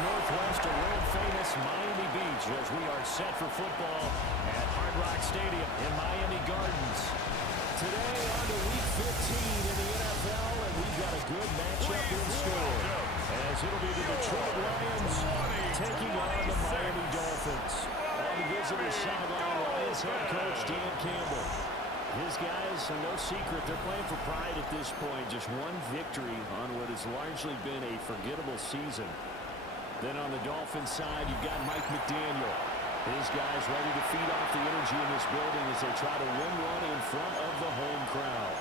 northwest of world-famous Miami Beach as we are set for football at Hard Rock Stadium in Miami Gardens. Today on to Week 15 in the NFL, and we've got a good matchup in store as it'll be the Detroit Lions taking on the Miami Dolphins. On the visitor's sideline, Lions head coach Dan Campbell. His guys, are no secret, they're playing for pride at this point. Just one victory on what has largely been a forgettable season. Then on the Dolphins side, you've got Mike McDaniel. His guys ready to feed off the energy in this building as they try to win one in front of the home crowd.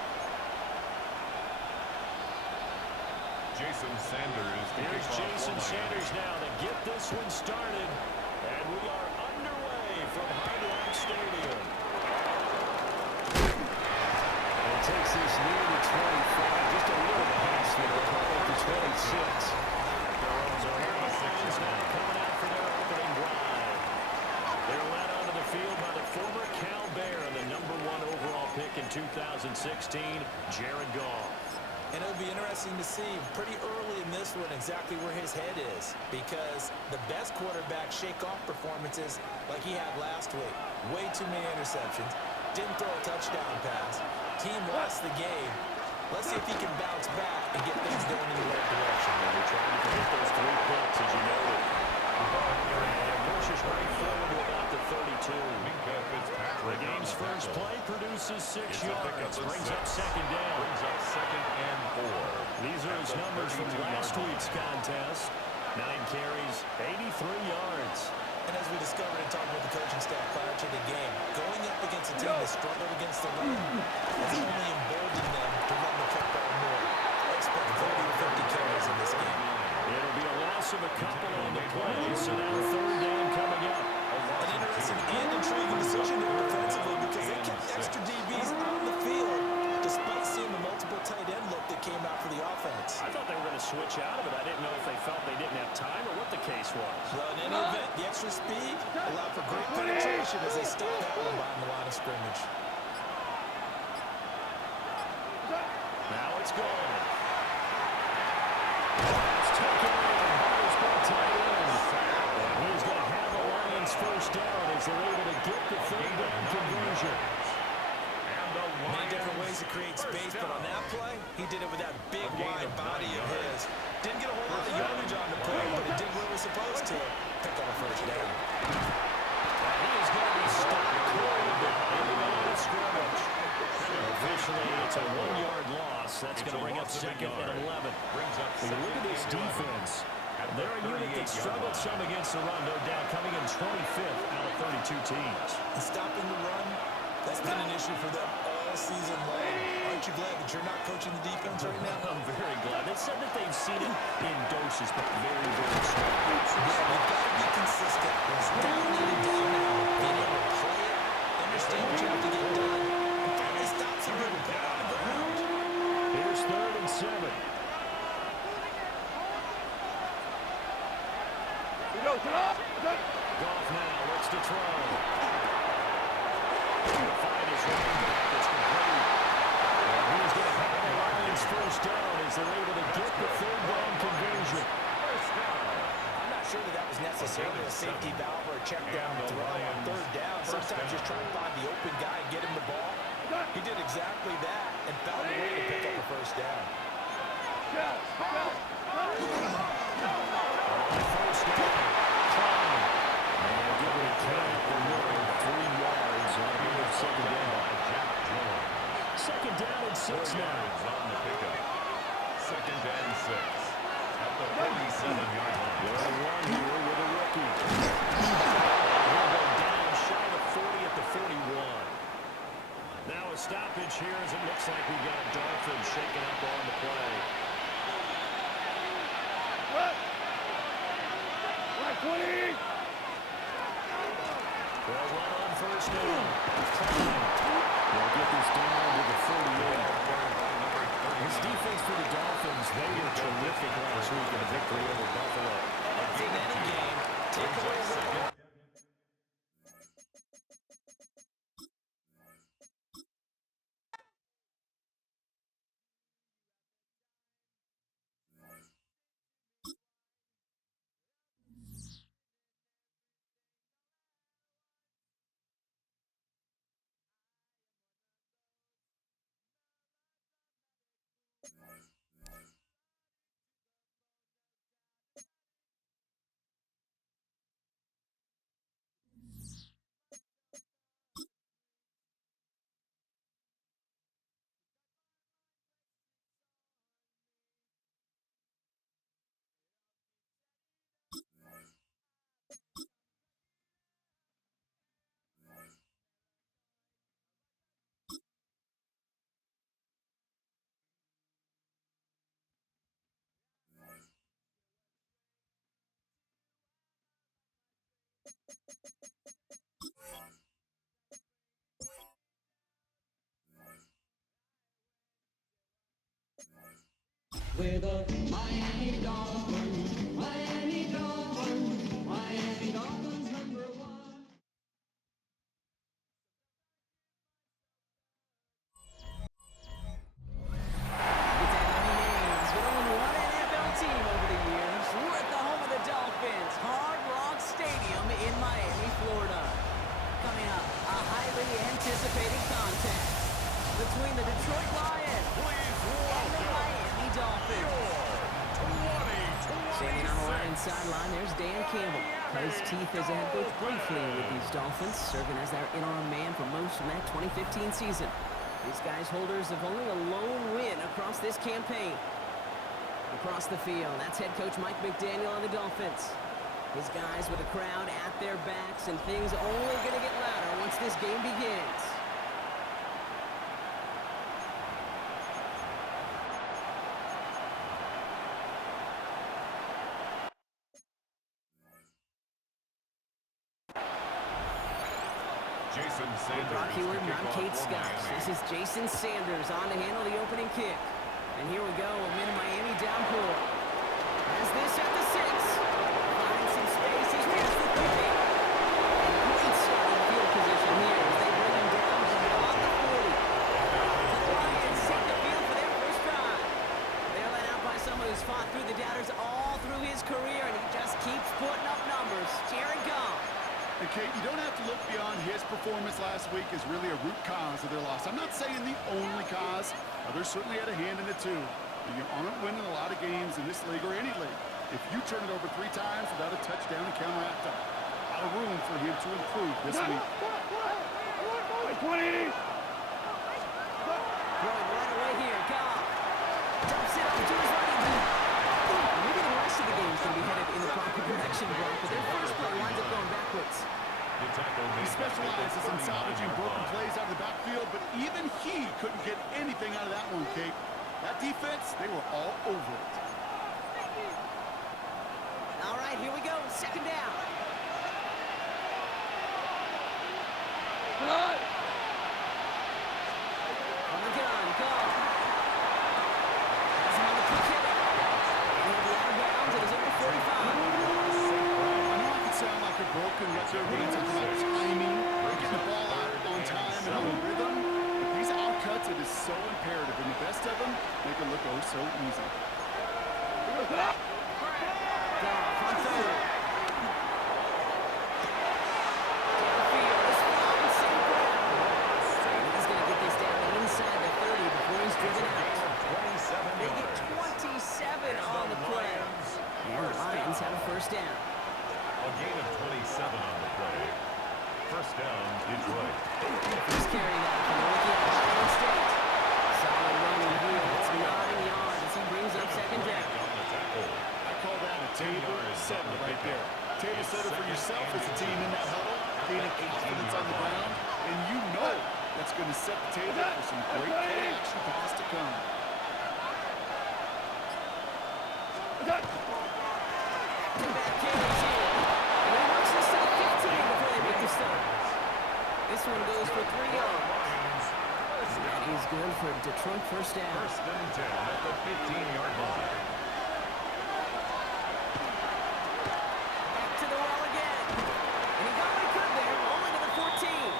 Jason Sanders. Here's Jason Sanders now to get this one started. And we are underway from Hard Rock Stadium. And takes this near the 25. Just a little pass there. At the 26. So here the Lions now coming out for their opening drive. They're led onto the field by the former Cal Bear and the #1 overall pick in 2016, Jared Goff. And it'll be interesting to see pretty early in this one exactly where his head is, because the best quarterback shake-off performances like he had last week. Way too many interceptions. Didn't throw a touchdown pass. Team lost the game. Let's see if he can bounce back and get things going in the right direction. They're trying to get those 3 picks, as you noted. And pushes right forward to about the 32. The game's first play produces 6 yards. Brings up second down. Brings up 2nd and 4. These are his numbers from last week's contest. 9 carries, 83 yards. And as we discovered in talking with the coaching staff prior to the game, going up against a team that struggled against the run has only emboldened them to run the football more. I expect 30 to 50 carries in this game. It'll be a loss of a couple on the play, so now 3rd down coming up. An interesting and intriguing decision there defensively because they kept extra DBs on the field despite seeing the multiple tight end look that came out for the offense. I thought they were going to switch out of it. I didn't know if they felt they didn't have time or what the case was. Well, in any event, the extra speed allowed for great penetration as they stopped that one behind the line of scrimmage. Now it's gone. It's taken in. Ball's been tight end. And he's going to have the Lions first down as they're able to get the 3rd down conversion. Many different ways to create space, but on that play, he did it with that big, wide body of his. Didn't get a whole lot of yardage on the play, but it did what it was supposed to. Pick up a first down. He is going to be stopped cold in the line of scrimmage. Officially, it's a 1-yard loss. That's going to bring up 2nd and 11. When you look at this defense, they're a unit that struggled some against the run, no doubt, coming in 25th out of 32 teams. And stopping the run, that's been an issue for them all season long. Aren't you glad that you're not coaching the defense right now? I'm very glad. They said that they've seen it in doses, but very, very small doses. Yeah, you've got to be consistent. When it's down in and down out, being able to play it, understand what you have to get done, and finally stop some people put on the ground. Here's 3rd and 7. Goff now looks to throw. To find his running back. It's complete. And he's going to have the Lions first down as they're able to get the 3rd down conversion. I'm not sure that was necessarily a safety valve or a check down throw on 3rd down. Sometimes just try to find the open guy and get him the ball. He did exactly that and found a way to pick up a first down. First down. And giving a count for nearly 3 yards on a 2nd down. 2nd down and 6 now. On the pickup. 2nd and 6. At the 47-yard line. They're on 1 here with a rookie. He'll go down shy of 40 at the 41. Now a stoppage here as it looks like we've got Dolphins shaking up on the play. They'll run on first down. They'll get this down to the 48. His defense for the Dolphins, they were terrific last week in a victory over Buffalo. That's in any game. Take away one. with the Miami Dolphins. Miami Dolphins. Miami Dolphins #1. It's had many names, but only one NFL team over the years. We're at the home of the Dolphins, Hard Rock Stadium in Miami, Florida. Coming up, a highly anticipated contest between the Detroit Lions and the Miami Dolphins. Standing on the Lions sideline, there's Dan Campbell. Cut his teeth as a head coach briefly with these Dolphins, serving as their interim man for most of that 2015 season. These guys holders of only a lone win across this campaign. Across the field, that's head coach Mike McDaniel on the Dolphins. His guys with a crowd at their backs, and things only going to get louder once this game begins. Jason Sanders. Brock Hewitt and I'm Kate for Scott. Miami. This is Jason Sanders on to handle the opening kick. And here we go, a Miami downpour. Has this at the 6. Finds some space, he's past the 30. And great starting field position here as they bring him down beyond the 40. The Lions take the field for their first drive. They're led out by someone who's fought through the doubters all through his career, and he just keeps putting up numbers. Jared Goff. And Kate, you don't have to look beyond his performance last week as really a root cause of their loss. I'm not saying the only cause. Others certainly had a hand in it too. But you aren't winning a lot of games in this league or any league if you turn it over 3 times without a touchdown and counteract them. A lot of room for him to improve this week. Throwing right away here, Goff. Dumps it up to his right. Maybe the rest of the game is going to be headed in the proper direction, Brock, but their first play winds up going backwards. He specializes in salvaging broken plays out of the backfield, but even he couldn't get anything out of that one, Kate. That defense, they were all over it. All right, here we go. Second down. On the gun, Goff. Has him on the quick hitter. And he'll be out of bounds at his own 45. I know it can sound like a broken record when it's about timing, getting the ball out on time and on rhythm, but these outcuts, it is so imperative, and the best of them make it look oh so easy. Goff on third. Downfield is found St. Brown. And he's going to get this down inside the 30 before he's driven out. They get 27 on the play. And the Lions have a first down. A gain of 27 on the play. First down, Detroit. He's carrying that from the rookie at Ohio State. Solid running here. That's 9 yards as he brings up second down. On the tackle. I call that a table setter right there. Table setter for yourself as a team in that huddle, gaining confidence on the ground, and you know that's going to set the table for some great play-action pass to come. Back-to-back carries here. And he works this to the 15 before they make the stop. This one goes for 3 yards. That is good for Detroit first down. First and 10 at the 15-yard line. Back to the well again. And he got what he could there, only to the 14.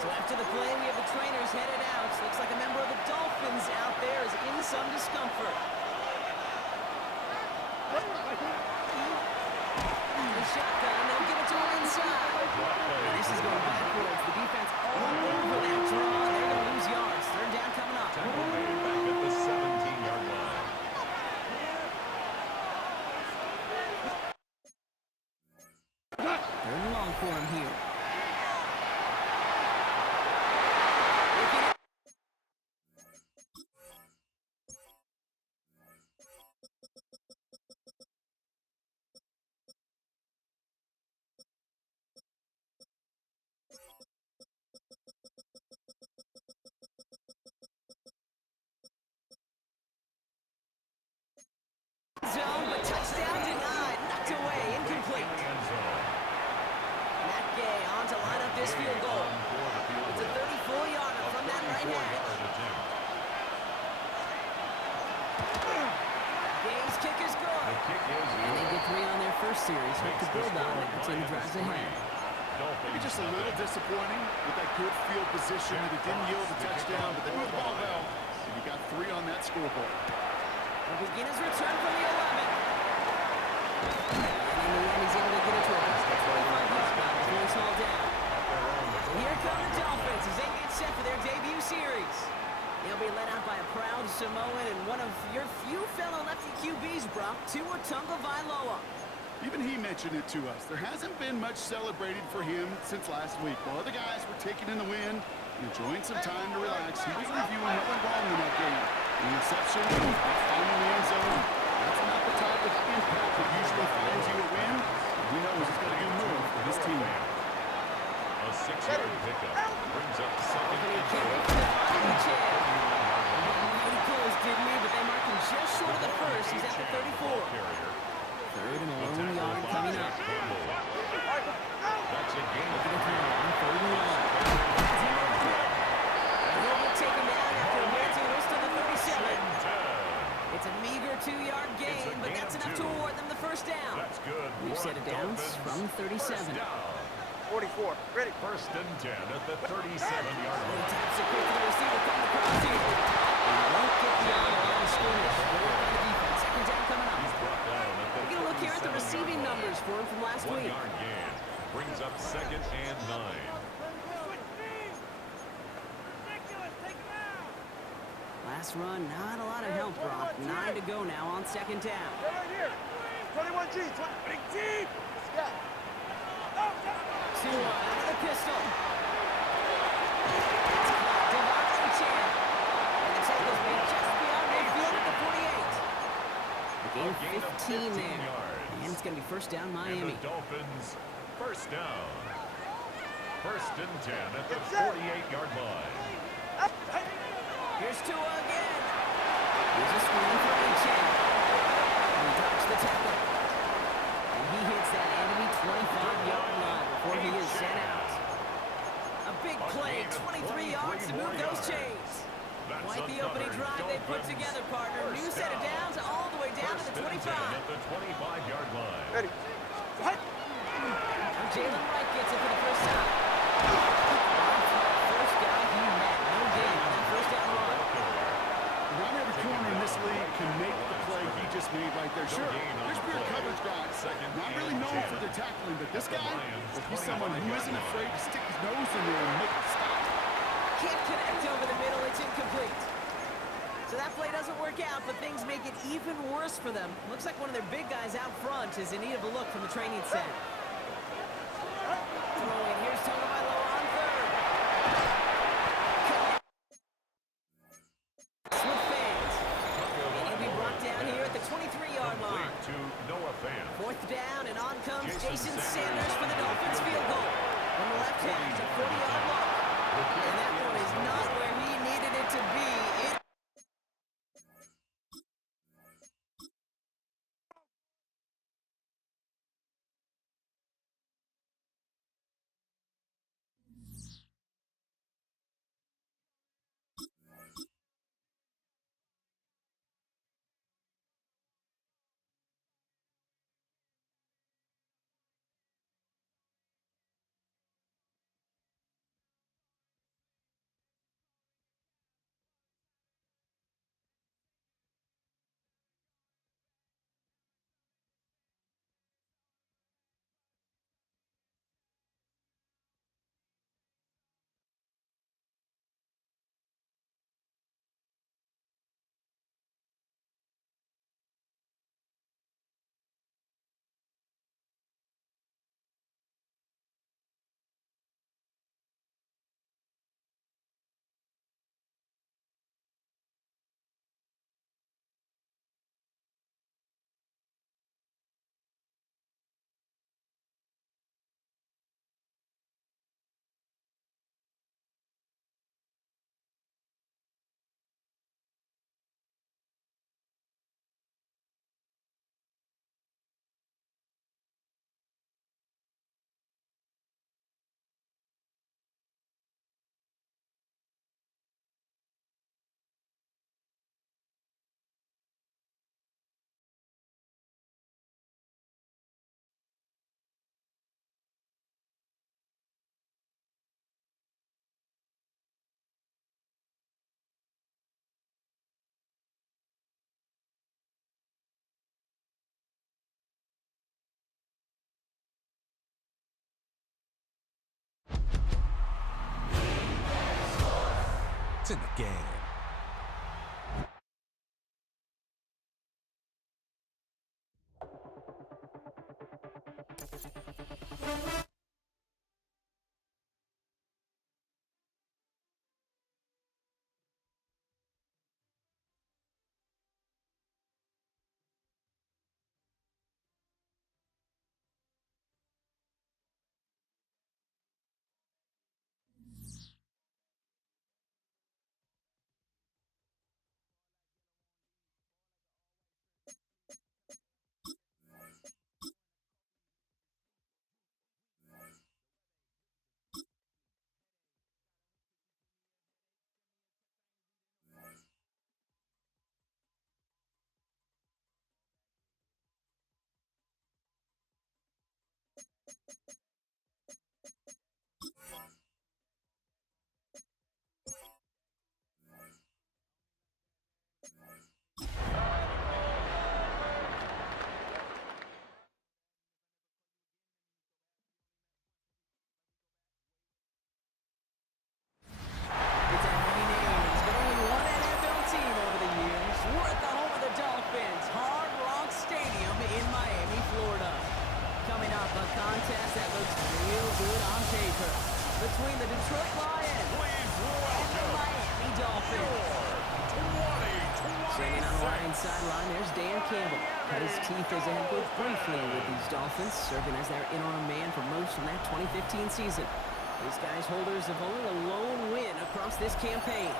So after the play, we have the trainers headed out. Looks like a member of the Dolphins out there is in some discomfort. The shotgun, they'll give it to him inside. And this is going backwards. The defense all over that draw. They're going to lose yards. Third down coming up. Tackle made back at the 17-yard line. Third and long for him here. to build on now in the drives ahead. Maybe just a little disappointing with that good field position that it didn't yield a touchdown, but they moved the ball well, and you got 3 on that scoreboard. We'll begin his return from the 11. And in the end, he's able to get it to a 25-yard line before he's hauled down. Here come the Dolphins as they get set for their debut series. They'll be led out by a proud Samoan and one of your few fellow lefty QBs, Brock, Tua Tagovailoa. Even he mentioned it to us. There hasn't been much celebrated for him since last week. While other guys were taking in the win, enjoying some time to relax, he was reviewing what went wrong in that game. An interception, finding the end zone. That's not the type of impact that usually finds you a win. And he knows he's got to do more for his team. A 6-yard pickup brings up second and Carry to the bottom of the chair. Mighty close, didn't he? But they marked him just short of the first. He's at the 34. Third and a lone yard coming up. That's a gain Look at the count on 3rd and long. And he'll get taken down after advancing this to the 37. It's a meager 2-yard gain, but that's enough to award them the first down. That's good. We've set it downs from 37. 44. Ready. First and 10 at the 37-yard line. Taps it quick to the receiver, come across here. And he won't get beyond the line of scrimmage. Good work on the defense. Second down coming up. He's brought down at the We're going to look here at the 37-yard receiving line. numbers for him from last week. 1-yard gain brings up second and 9. Last run, not a lot of help, Brock. 9 to go now on second down. Right here. 21G. 20G. Yeah. Tua out of the pistol. It's caught. Devontae Chan. And the tackle's made just beyond midfield at the 48. A gain of 15 there. And it's going to be first down And Miami. the Dolphins, first down. First and 10 at the 48-yard line. Here's Tua again. Here's a screen for Chan. And he dodged the tackle. And he hits that enemy 25-yard line before he is sent out. A big play, 23 yards to move those chains. Quite the opening drive they put together, partner. New set of downs all the way down to the 25. At the 25-yard line. Ready. Now Jalen Wright gets it for the first time. First guy he met. No gain on that first down run. Not every corner in this league can make the play he just made right there. Sure, there's pure coverage guys, not really known for their tackling, but this guy, he's someone who isn't afraid to stick his nose in there and make a stop. Can't connect over the middle. It's incomplete. So that play doesn't work out, but things make it even worse for them. Looks like one of their big guys out front is in need of a look from the training center. Throwing. Here's Tagovailoa on 3rd. With fans. And he'll be brought down here at the 23-yard line. To Noah Fan. 4th down, and on comes Jason Sanders for the Dolphins field goal. From the left hand, a 40-yard look. And that one is not where he needed it to be. It's in the game. It's a heavy name. There's been only one NFL team over the years. We're at the home of the Dolphins, Hard Rock Stadium in Miami, Florida. Coming up, a contest that looks real good on paper between the Detroit Lions and the Miami Dolphins. Standing on the Lions sideline, there's Dan Campbell. Cut his teeth as a head coach briefly with these Dolphins, serving as their interim man for most of that 2015 season. These guys holders of only a lone win across this campaign.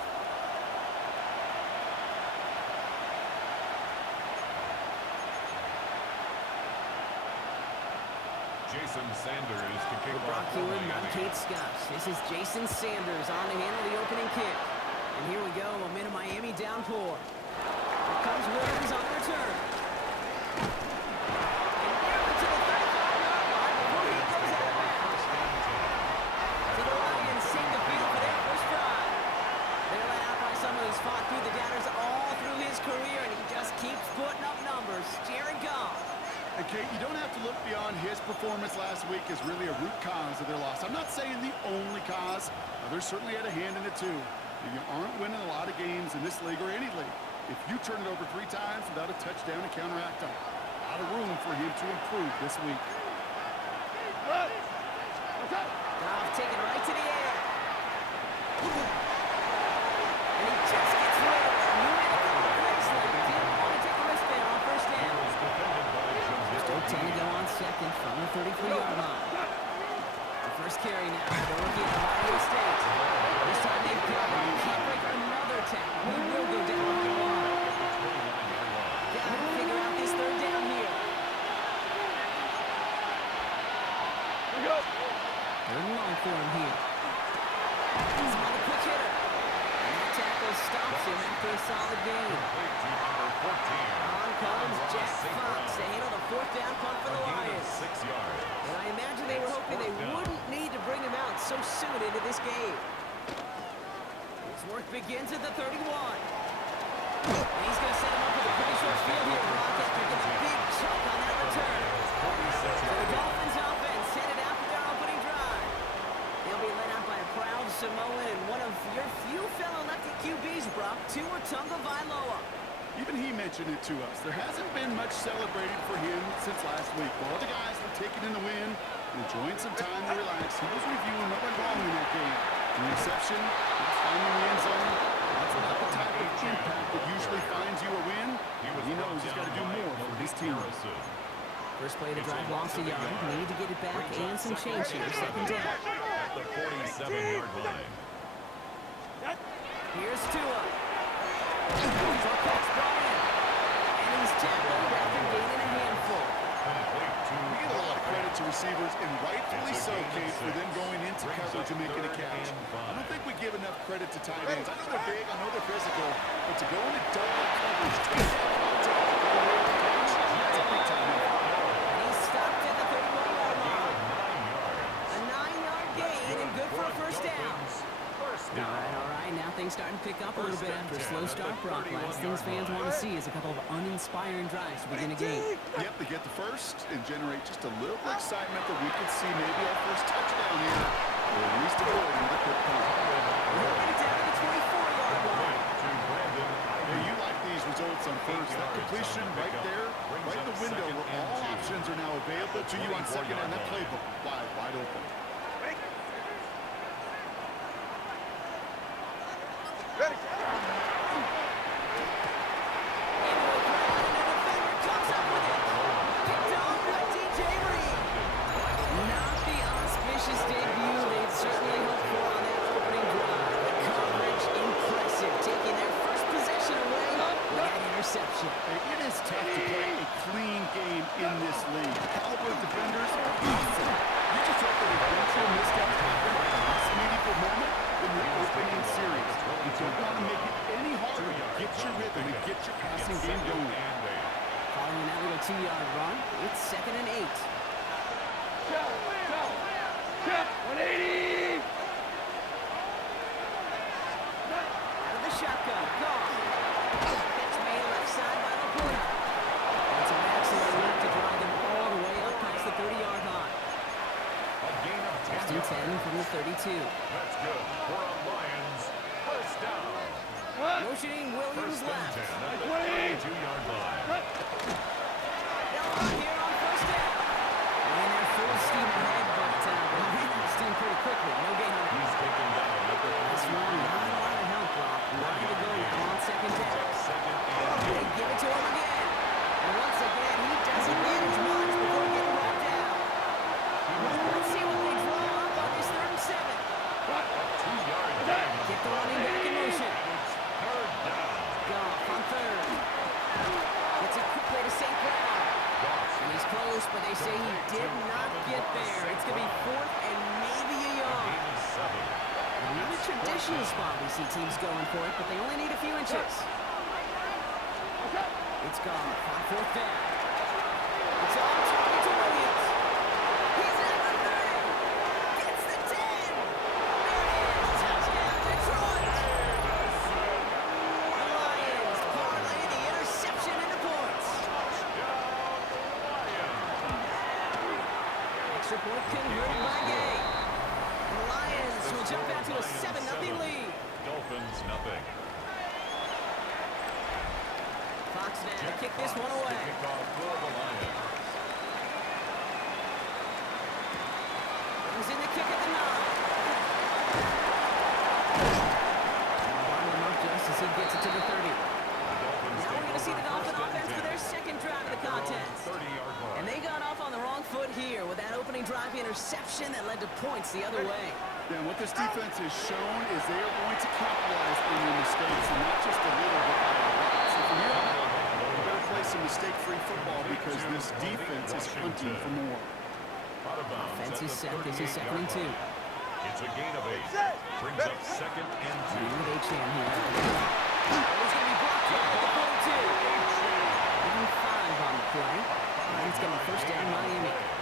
Jason Sanders to kick With Brock off for Hewitt, not Miami. Kate Scott. This is Jason Sanders on to handle the opening kick. And here we go, a Mid-Miami downpour. Here comes Williams on the return. And nearly to the 35-yard line before he goes out of bounds. So the Lions seem to feel for their first drive. They're led out by someone who's fought through the doubters all through his career, and he just keeps putting up numbers. Jared Goff. And Kate, you don't have to look beyond his performance last week as really a root cause of their loss. I'm not saying the only cause. Others certainly had a hand in it too. You aren't winning a lot of games in this league or any league if you turn it over 3 times without a touchdown to counteract them. A lot of room for him to improve this week. Goff taken right to the air. And he just gets rid of it. Knew it a couple of plays left. Didn't want to take a risk there on first down. Still 10 to go on second from the 33-yard line. The first carry now for the rookie of Ohio State. This time they've got him. Can't break another tackle. He will go down on the line. Got to figure out this third down here. Third and long for him here. He's got a quick hitter. And that tackle stops him after a solid gain. On comes Jack Fox to handle the fourth down punt for the Lions. 6 yards. And I imagine they were hoping they wouldn't need to bring him out so soon into this game. His work begins at the 31. And he's going to set him up with a pretty short field here, Brock, after getting a big chunk on that return. So the Dolphins offense headed out for their opening drive. They'll be led out by a proud Samoan and one of your few fellow lefty QBs, Brock, Tua Tagovailoa. Even he mentioned it to us. There hasn't been much celebrated for him since last week. While the guys were taking in the win and enjoying some time to relax, he was reviewing what went wrong in that game. An interception, not finding the end zone. That's not the type of impact that usually finds you a win. He knows he's got to do more for his team. First play of the drive lost a yard. Need to get it back and some change here. Second down. At the 47-yard line. Here's Tua. Drop pass brought in. And he's tackled after gaining a handful. We get a lot of credit to receivers, and rightfully so, Kate, for them going into coverage and making a catch. I don't think we give enough credit to tight ends. I know they're big, I know they're physical, but to go into double coverage, take that contact, go away with the catch, that's a big time effort. And he's stopped at the 31-yard line. A 9-yard gain and good for a first down. All right, now things starting to pick up a little bit after a slow start, Brock. Last things fans want to see is a couple of uninspiring drives to begin a game. Yep, they get the first and generate just a little excitement that we could see maybe our first touchdown here, or at least avoid with a quick punt. He'll get it down to the 24-yard completion right there, right in the window where all options are now available to you on second and that playbook wide open. Ready. It is tough to play a clean game in this league. The caliber of defenders are awesome. You just hope that eventual missteps happen at the last meaningful moment in the opening series. You don't want to make it any harder to get your rhythm and get your passing game going. Following that little 2-yard run, it's 2nd and 8. Check. 180. Out of the shotgun, gone. Catch made left side by Laporta. That's an excellent work to drive them all the way up past the 30-yard line. A gain of 10 First and 10 from the 32. That's good. For a Lions. First down. Motioning Williams First and left. 10 at the 22-yard line. They'll run here on first down. And they're full steam ahead, but steam pretty quickly. No gain on it. He's taken down at the This run, not a lot of help, Rob. 9 to go now on second down. They give it to him again. And once again, he doesn't manage much before getting brought down. Let's see what they draw up on this 3rd and 7. 2-yard gain. Get the running back in motion. Third down. Goff on 3rd. Gets it quickly to St. Brown. And he's close, but they say he did not get there. It's going to be 4th and maybe a yard. Gain of 7. Not a traditional spot we see teams going for it, but they only need a few inches. It's Goff on 4th down. It's on target to Williams. He's at the 30. Gets the 10. There it is. Touchdown, Detroit. The Lions parlay the interception into points. Extra point converted by Gay. And the Lions will jump out to a 7-0 lead. Dolphins, nothing. Fox now to kick this one away. Kickoff for the Lions. Brings in the kick at the 9. Bottom him up just as he gets it to the 30. Now we're going to see the Dolphin offense for their second drive of the contest. 30-yard line. And they got off on the wrong foot here with that opening drive interception that led to points the other way. And what this defense has shown is they are going to capitalize on their mistakes, and not just a little bit by a lot. So from here on out, you better play some mistake-free football because this defense is hunting for more. Out of bounds Offense at is the set. This is 2nd 38-yard and 2. line. It's a gain of 8. Brings up 2nd and 2. And with H-Chan here. He's going to be blocked out at the 42. Even 5 on the play. And it's going to be first down Miami.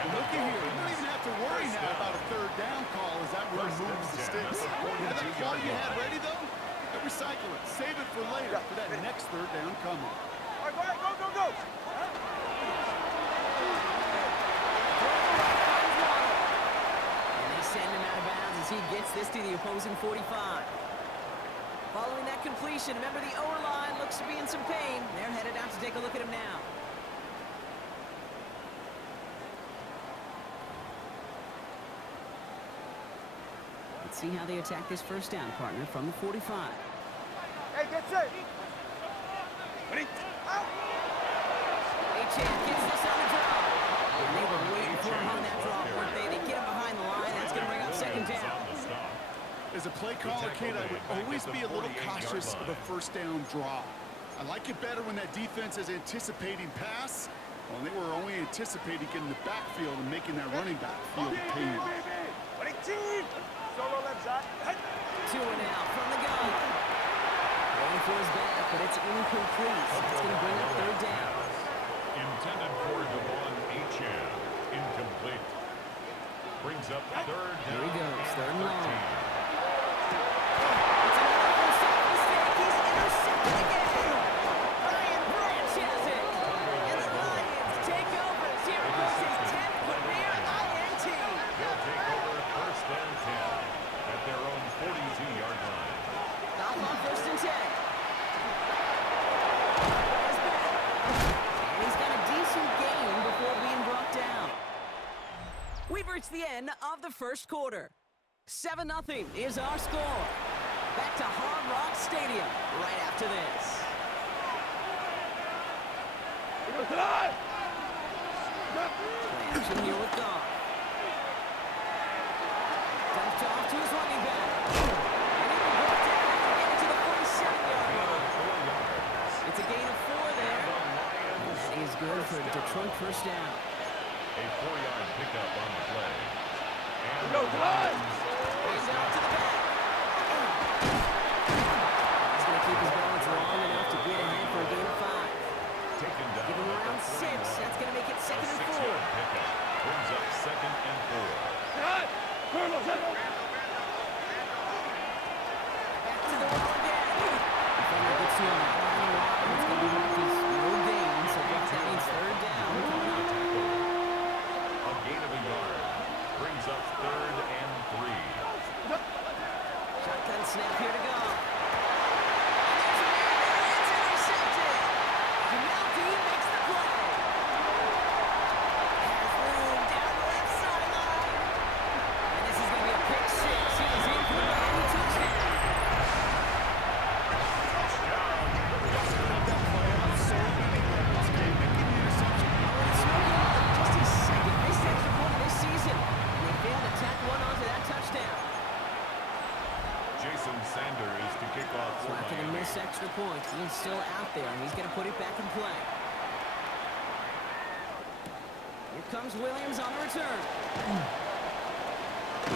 And look at here, you don't even have to worry now about a 3rd down call as that run moves the sticks. And that call you had ready, though, recycle it. Save it for later for that next 3rd down coming. All right, go. And they send him out of bounds as he gets this to the opposing 45. Following that completion, remember the O-line looks to be in some pain. They're headed out to take a look at him now. Let's see how they attack this first down, partner, from the 45. Hey, get set. Ready? Out. H-Chan gets this on the drop. And they were waiting for him on that drop, weren't they? They get him behind the line. That's going to bring up second down. As a play caller, kid, I would always be a little cautious of a first down draw. I like it better when that defense is anticipating pass. Well, they were only anticipating getting the backfield and making that running back feel the pain. Ready, team. Solo left side. 2 and out from the gun. Going for his back, but it's incomplete. So it's going to bring up third down. Intended for Devon Achane. Incomplete. Brings up third down. Here he goes, third and long. 13. It's another first down mistake. He's intercepted again. Brian Branch has it. And the Lions take over. Here goes his 10th career INT. They'll take over first and 10 at their own 42-yard line. Goff on first and 10. of the first quarter. 7-0 is our score. Back to Hard Rock Stadium right after this. Play action here with Goff. Dumped off to his running back. And he will go down after getting to the 47-yard line. It's a gain of 4 there. And that is good for Detroit first down. A 4-yard pickup on the play. And Go, drive! Hands out to the back. He's going to keep his balance long enough to get ahead for a gain of 5. taken down. Give him around 6. That's going to make it A 2nd and 4. 6-yard pickup brings up 2nd and 4. Cut! Colonel, set up! Back to the wall again. Defender gets to him. It's going to be marked as no gain, so that means 3rd down. A gain of a yard brings up 3rd and 3. Shotgun snap here to go. And there's a man there. It's intercepted. Canaldi makes the play. Has room down the left sideline. And this is going to be a pick 6. He is in for the Miami touchdown. It's no good. Just his 2nd missed extra point of this season. And they failed to tack one onto that touchdown. Jason Sanders to kick off So for after the Miami. missed extra point, he's still out there, and he's going to put it back in play. Here comes Williams on the return.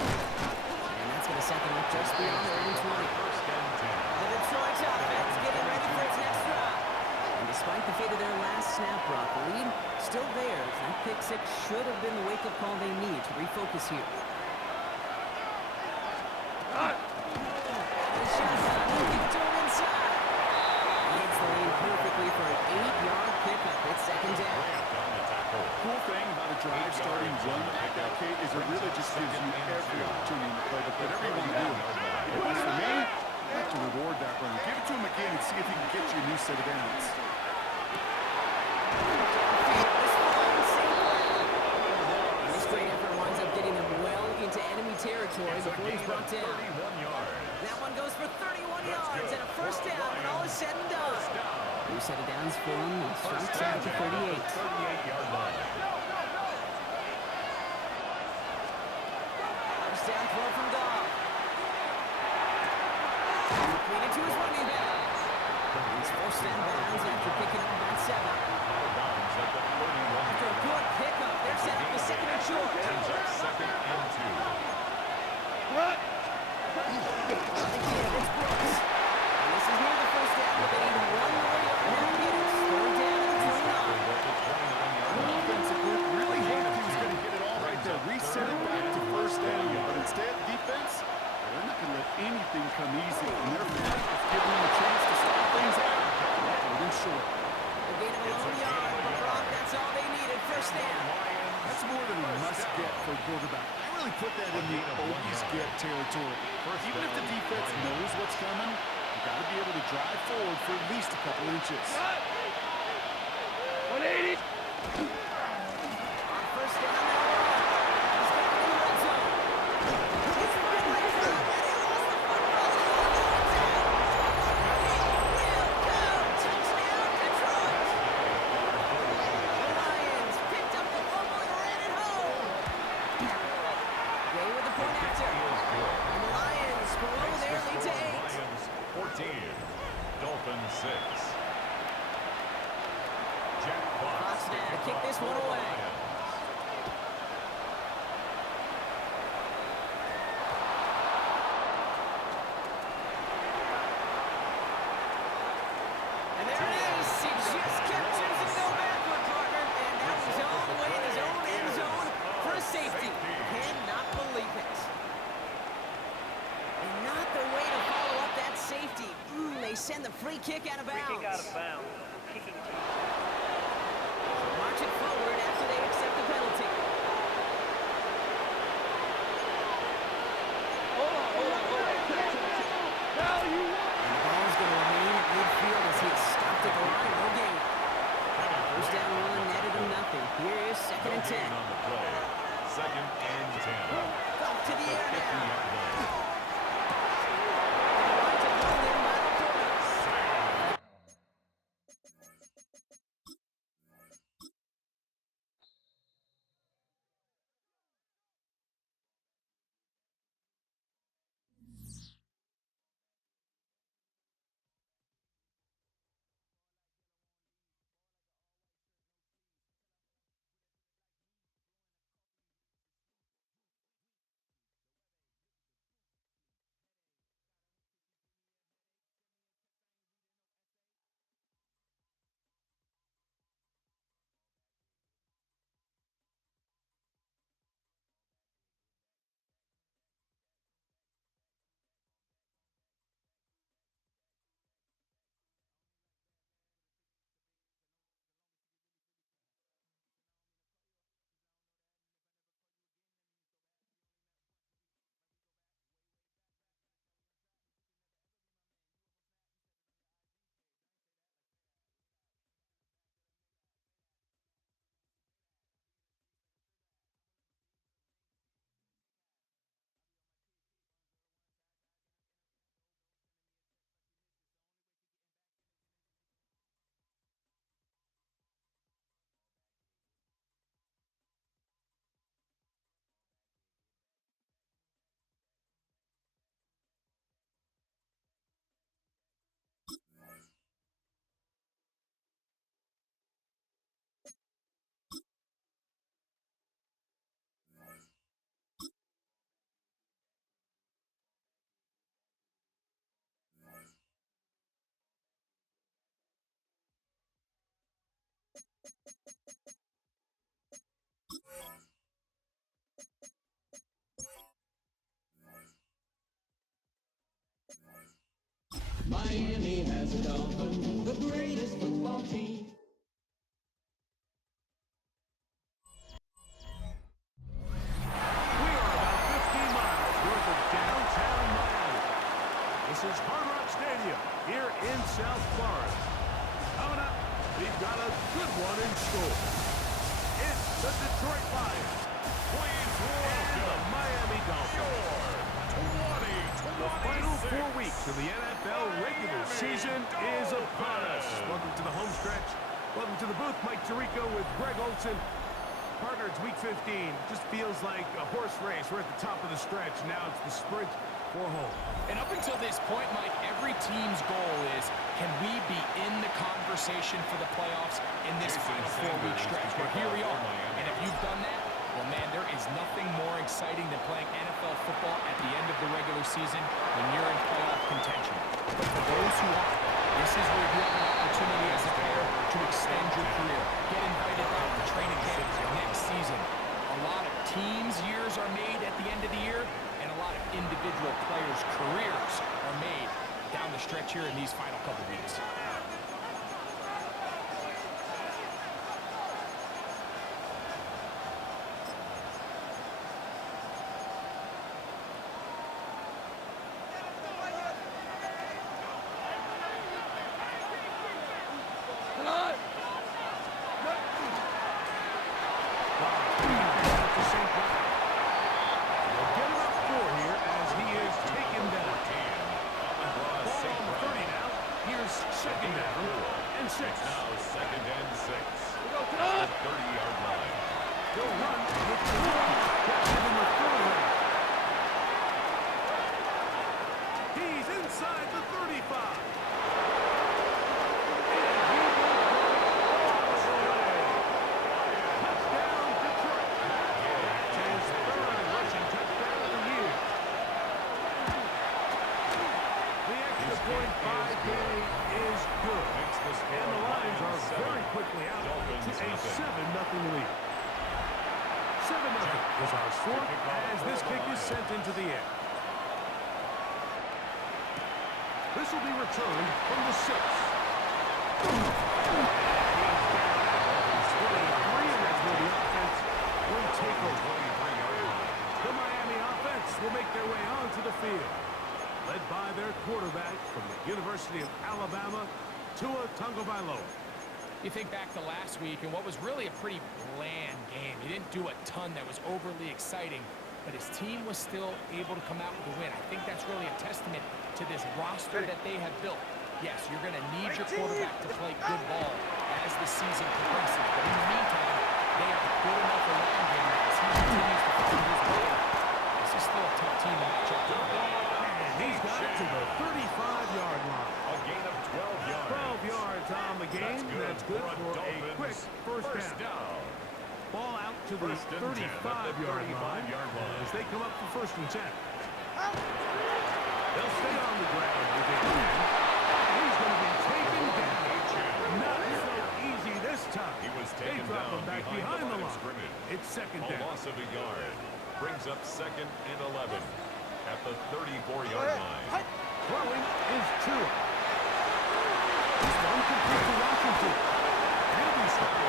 And that's going to set them up just beyond their own 20. First and 10. The Detroit offense getting ready for its next drive. And despite the fate of their last snap, Brock, the lead still theirs. That pick 6 should have been the wake-up call they need to refocus here. Cut! The shotgun, he'll give it to him inside. He hits the lane perfectly for an 8-yard pickup. It's 2nd down. Grant on the tackle. Cool thing about a drive starting run back out, Kate, is it really just gives you every opportunity to play whatever you want to do. At least for me, I have to reward that run. Give it to him again and see if he can get you a new set of downs. This great effort winds up getting him well into enemy territory It's a before he's gain of brought down. 31 yards. That one goes for 31 yards and a first down when all is said and done. New set of downs for him. He strikes out to 38. 38-yard line. First down throw from Goff. Completed to his running back. He's forced down bounds after picking up about 7. Out of bounds at the 31. After a good pickup, they're set up for 2nd and short. Brings up 2nd and 2. Cut! Again, it's Brooks. And this is near the first down, but they need 1 more yard. Now it is 3rd down and 29. Brings up the 29-yard The line. offensive group really hoped he was going to get it all right there, reset it back to first down. But instead, defense, they're not going to let anything come easy. And their fans have given them a chance to start things out. They're in short. A gain of a lone yard, but Brock, that's all they needed. First down. That's more than a must-get for a quarterback. I really put that in the always-get territory. Even if the defense knows what's coming, you got to be able to drive forward for at least a couple inches. Cut! 180! On first down, he's got it in the red zone. He's finally through, and he lost the football. He will go. Touchdown, Detroit. The Lions picked up the fumble and ran it home. Gay with the point after. And the Lions grow their lead to 8. Lions 14. Dolphins 6. Jack Fox Fox now to kick this one away. And there it is. He just kept choosing to go backward, partner. And now he's all the way in his own end zone for a safety. Cannot believe it. And not the way to follow up that safety. They send the free kick out of bounds. Free kick out of bounds. Kicking team. March it forward after they accept the penalty. Now you want And the ball's going to remain at midfield as he stopped at the line. No gain. First down run netted him nothing. Here is 2nd and 10. On the play. 2nd and 10. Miami has a Dolphin, the greatest football team. We are about 15 miles north of downtown Miami. This is Hard Rock Stadium here in South Florida. Coming up, we've got a good one in store. It's the Detroit Lions. Please And the Miami Dolphins. The final 4 weeks of the NFL regular season is upon us. Welcome to the home stretch. Welcome to the booth. Mike Tirico with Greg Olson. Partner, it's Week 15. Just feels like a horse race. We're at the top of the stretch. Now it's the sprint for home. And up until this point, Mike, every team's goal is, can we be in the conversation for the playoffs in this final 4-week stretch? But here we are. And if you've done that, well, man, there is nothing more exciting than playing NFL football at the end of the regular season when you're in playoff contention. But for those who aren't, this is where you have an opportunity as a player to extend your career. Get invited back to training camp next season. A lot of teams' years are made at the end of the year, and a lot of individual players' careers are made down the stretch here in these final couple weeks. This will be returned from the 6. Will take over. The Miami offense will make their way onto the field, led by their quarterback from the University of Alabama, Tua Tagovailoa. You think back to last week and what was really a pretty bland game. He didn't do a ton that was overly exciting, but his team was still able to come out with a win. I think that's really a testament to this roster that they have built. Yes, you're going to need your quarterback to play good ball as the season progresses, but in the meantime, they are good enough around him as he continues to find his way. This is still a tough team to match up with. And he's got it to the 35-yard line. A gain of 12 yards. 12 yards on the game. That's good for a quick first down. Ball out to the 35-yard line as they come up for 1st and 10. They'll stay on the ground with it. He's going to be taken down. Not so easy this time. He was They taken drop down him back behind the line. It's 2nd A down. loss of a yard brings up 2nd and 11 at the 34-yard line. Throwing is Tua. This one complete to Washington. He'll be stopped.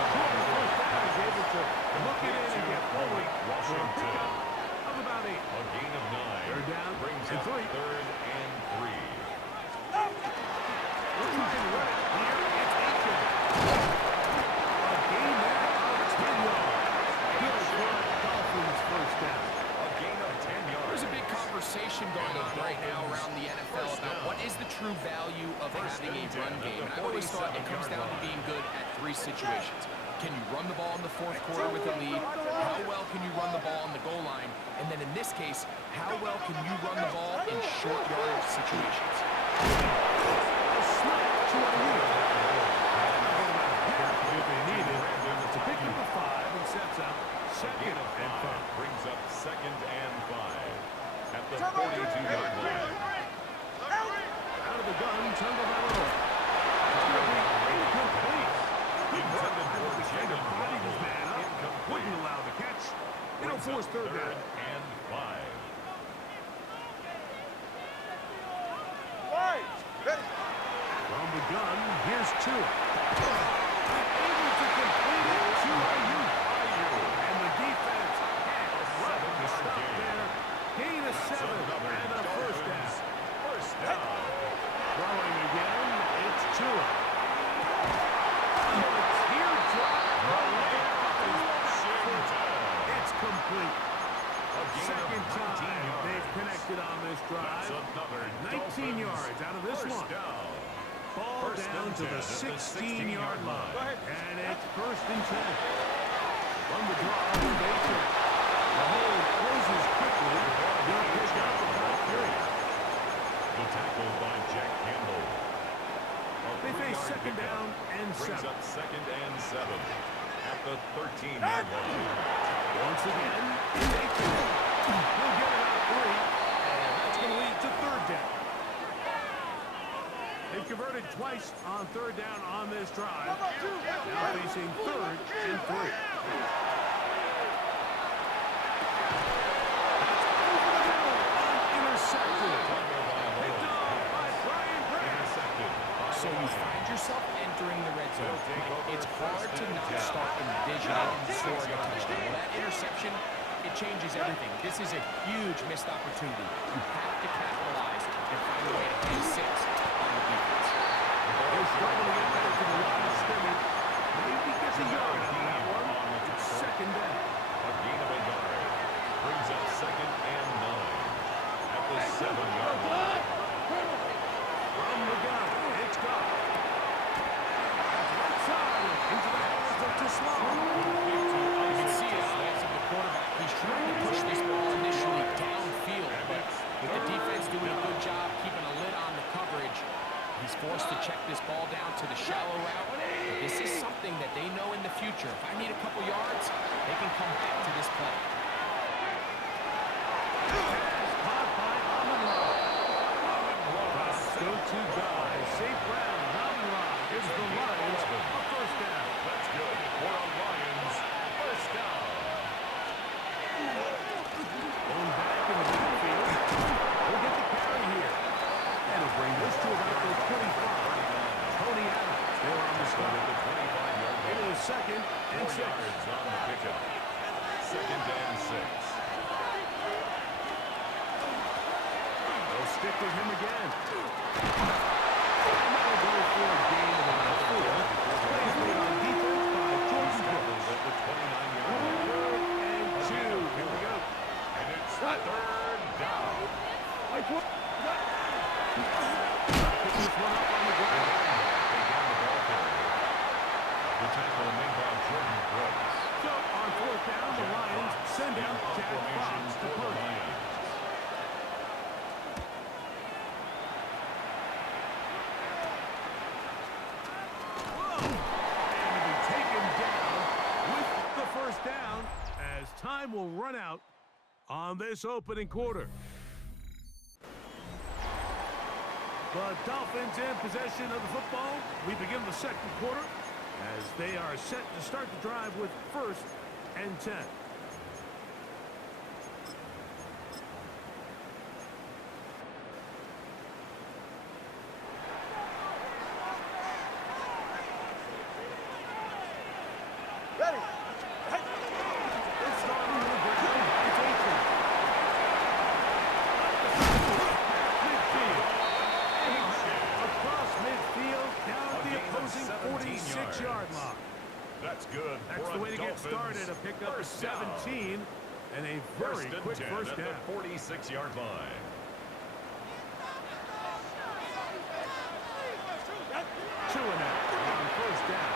Is able to look it in and get forward for a pickup of about 8. A gain of 9 They're down brings to up 3. 3rd and 3. We're trying to run it here. It's Aiken. A gain there of 10 yards. Good for Dolphins 1st down. A gain of 10 yards. There's a big conversation going on right now around the NFL about what is the true value of having a run game. And I've always thought it comes down to being good at 3 situations. Can you run the ball in the 4th quarter with a lead? How well can you run the ball on the goal line? And then in this case, how well can you run the ball in short yardage situations? A snap to a lead. If they need it, it's a pick up of 5 and sets out 2nd and 5. Brings up 2nd and 5 at the 42-yard line. Out of the gun, Tagovailoa. Incomplete. Intended for Jacob Bodied his man up. Wouldn't allow the catch. It'll force 3rd down. 3rd and 5. Ready. gun. Here's Tua. Able to complete it to Ayuk. And the defense can't stop there. Gain of 7 and a first down. Throwing again, it's Tua. Oh, teardrop. It's complete. Second time they've connected on this drive. 19 yards out of this one. Ball down to the 16-yard line. And it's first and 10. On the draw, Baker. The hole closes quickly. They'll pick up about 3. The tackle by Jack Campbell. They face second down and 7. Brings up second and 7 at the 13-yard line. Once again, Baker. He'll get about 3. And that's going to lead to third down. They've converted twice on third down on this drive. Now facing third and 3. So you find yourself entering the red zone. It's hard to not start envisioning scoring a touchdown. Well, that interception, it changes everything. This is a huge missed opportunity. You have to capitalize and find a way to get 6 on the defense. They're struggling to get better to the line of scrimmage. Maybe gets a yard on that one. It's second down. A gain of a yard. Brings up second and 9 at the 7-yard line. From the gun, it's gone. Right side, into the hands of Tesla. You can see it on the eyes of the quarterback. He's trying to push this ball initially downfield, but with the defense doing a good job keeping a lid on the coverage, he's forced to check this ball down to the shallow route. But this is something that they know in the future. If I need a couple yards, they can come back to this play. Caught by Amon-Ra. Go-to guy, St. Brown, Amon-Ra gives the Lions a first down. That's good for a Lions first down. Going back in the backfield. We'll get the carry here. And it'll bring this to about the 25. Tony Adams still on the start at the 25-yard line. It is second and 6. 4 yards on the pickup. Second and 6. They'll stick with him again. And that'll go for a gain of about 4. Plays made on defense by Jordan Brooks. At the 29-yard line. Third and 2. Here we go. And it's third down. Pick this one up on the ground. They got the ball carrier. The tackle made by Jordan Brooks. So on fourth down, the Lions send out Jack Formation Fox to for the punt. Lions. And to be taken down with the first down as time will run out on this opening quarter. The Dolphins in possession of the football. We begin the second quarter as they are set to start the drive with first and 10. It's starting on the ground. It's Aiken. Midfield. Across midfield, down at the opposing 46-yard line. That's good. That's the way to get started. A pickup of 17 and a very quick first down. At the 46-yard line. Two and out on first down.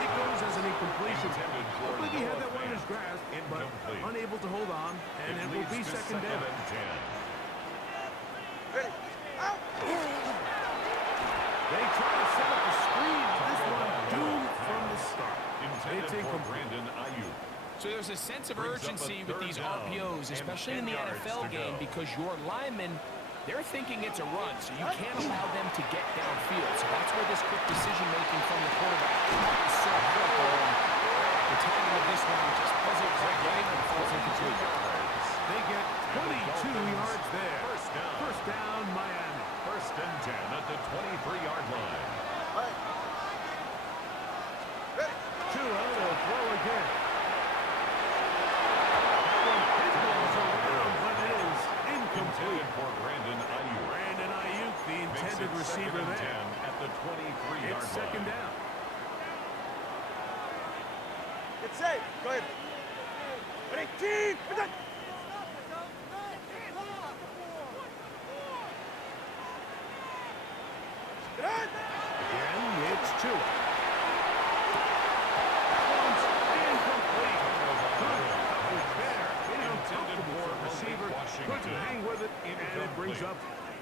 It goes as an incompletion. Looked like he had that one in his grasp, but unable to hold on, and it will be second down. They try to set up a screen. This one doomed from the start. It's incomplete. So there's a sense of urgency with these RPOs, especially in the NFL game, because your linemen, they're thinking it's a run, so you can't allow them to get downfield. So that's where this quick decision-making from the quarterback is so critical. The timing of this one just doesn't quite right and falls incomplete. They get 22 yards there. First down, incomplete. For Brandon Ayuk. Brandon Ayuk, the intended receiver there. At the 23-yard It's second line. down. It's safe. Go ahead. Ready, keep. Again, it's Tua. Incomplete. Good coverage there. Uncomfortable for a receiver. Couldn't hang with it, and it brings up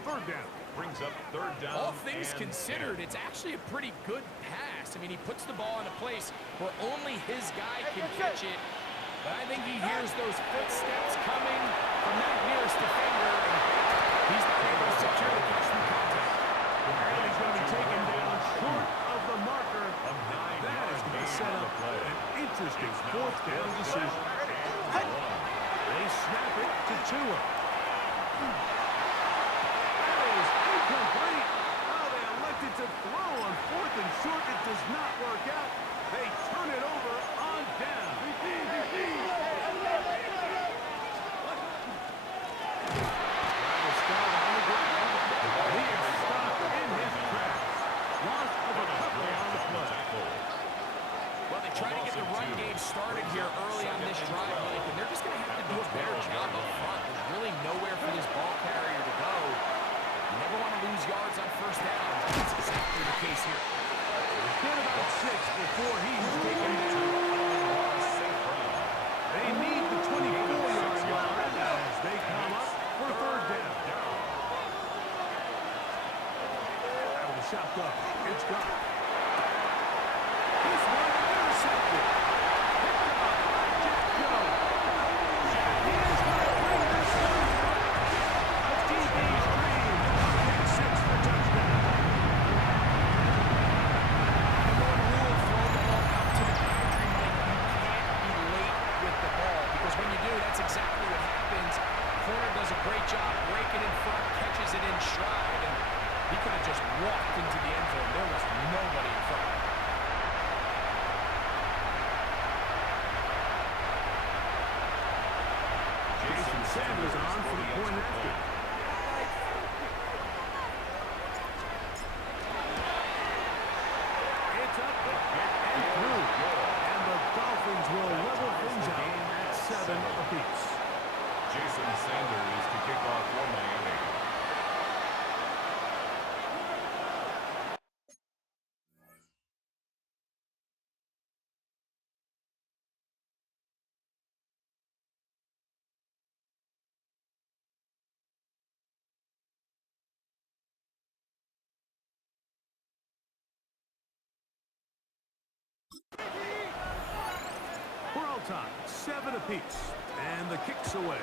third down. Brings up third down. All things and considered, it's actually a pretty good pass. I mean, he puts the ball in a place where only his guy can catch it. But I think he hears those footsteps coming from that nearest defender, and he's not able to secure the catch from contact. And he's going to be taken down short of the marker. That is going to set up an interesting fourth down decision. They snap it to Tua. That is incomplete. Oh, they elected to throw on fourth and short. It does not work out. They turn it over on down. Well, they try to get the run game started here early on this drive, Mike, and they're just going to have to do a better job up front. There's really nowhere for this ball carrier to go. You never want to lose yards on first down. That's exactly the case here. Get about 6 before he's taken down. They need the 24-yard line as they come up for third down. Out of the shotgun, it's gone. This one intercepted. Picked up by Jack Jones. He is going to bring this one. A DB's dream. Pick 6 for touchdown. Number one rule, throw the ball out to the boundary, Mike. You can't be late with the ball, because when you do, that's exactly what happens. Corner does a great job breaking in front, catches it in stride, and he could have just walked into the end zone. There was nobody in front. Jason Sanders on for the point after. It's up and through. And the Dolphins will level things out at 7 apiece. Jason Sanders to kick off for Miami. We're all tied, 7 apiece. And the kick's away.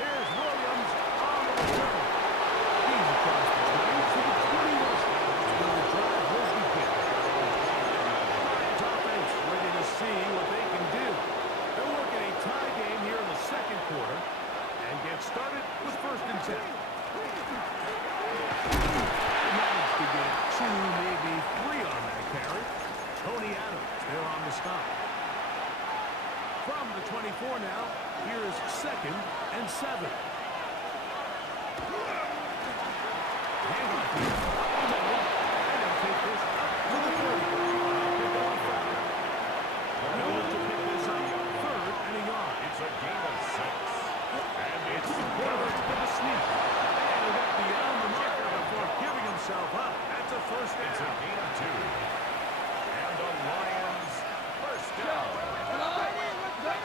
Here's Williams on the return. He's across the 20 to the 21. When the drive will begin. Lions offense ready to see what they can do. They'll look at a tie game here in the second quarter and get started with first and 10. Managed to get 2, maybe 3 on that carry. Tony Adams there on the stop. From the 24 now, here's second and 7. Handoff here. And they'll take this up to the 30. Pick up a foul. Able to pick this up. Third and a yard. It's a gain of 6. And It's the quarterback with a sneak. And he got beyond the marker before giving himself up. That's a first down. it's a gain of 2. And the Lions first down.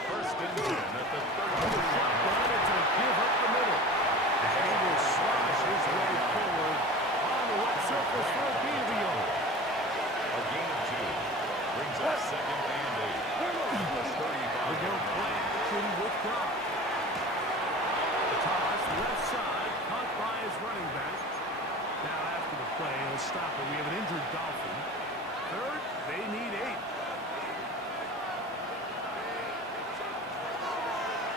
First and 10 at the 32. Wanted to give up the middle. And he will slash his way forward on the left surface for a gain of a yard. A gain of 2. Brings up second and 8. The 35. We go play action with Brock. The toss left side, caught by his running back. Now after the play, he'll stop it. We have an injured Dolphin. Third, they need 8.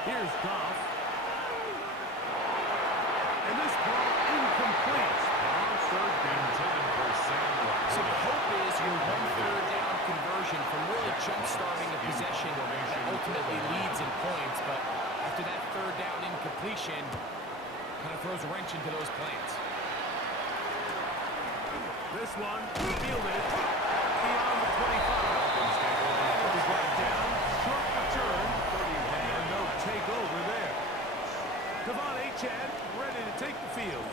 Here's Goff. And this ball incomplete. On third down. Intended for Sam White. So the hope is your 1/3 down conversion from really jump-starting a possession that ultimately leads in points, but formation kind of throws a wrench into those plans. This one, fielded beyond the 25. He'll be brought down, short return, and no takeover there. Devon Achane ready to take the field.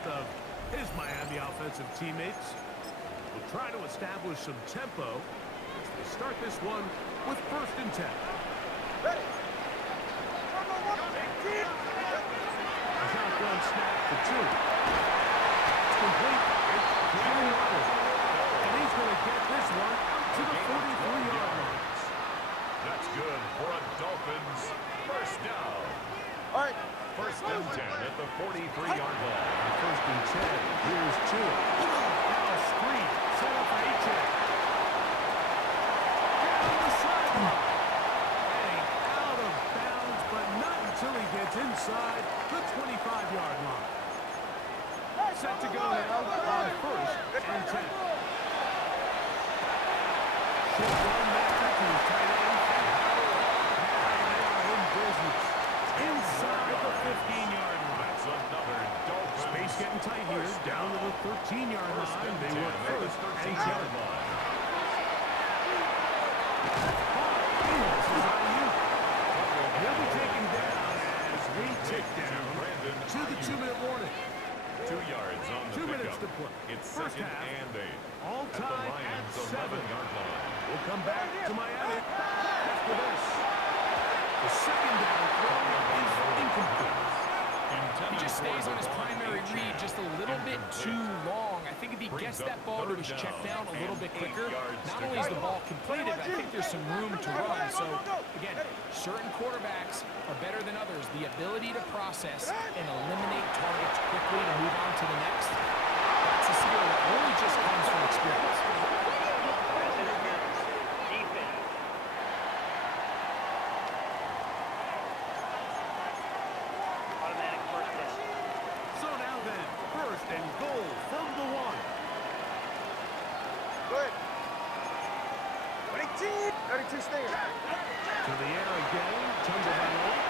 Of his Miami offensive teammates will try to establish some tempo as they start this one with 1st and 10. Ready. A shotgun snap for 2. It's complete. It's clearly level. And he's going to get this one out to the 43-yard line. That's good for a Dolphins first down. All right. 1st and 10 at the 43-yard line. 1st and 10. Here's Tua. Now a screen set up for Achane. Down the sideline. Heading out of bounds, but not until he gets inside the 25-yard line. Set to go now on 1st and 10. Short one there to his tight end. Now they are in business. Inside the 15-yard line. That's another Dolphins. Space getting tight here. Down to the 13-yard line. They work 1st and 10. He'll be taken down as we tick down to the 2-minute warning. 2 yards on the 2 minutes pickup. to play. It's First 2nd half. and 8. All At the tied at Lions' 7. 11-yard line. We'll come back to Miami after this. The 2nd down throw is incomplete. He just stays on his primary read just a little bit too long. I think if he gets that ball to his check down a little bit quicker, not only is the ball completed, but I think there's some room to run. So, again, certain quarterbacks are better than others. The ability to process and eliminate targets quickly to move on to the next, that's a skill that only just comes from experience. Defense. Automatic first down. So now then, 1st and goal from the 1. Good. 22. 32 Stingers. To the air again, tumble down.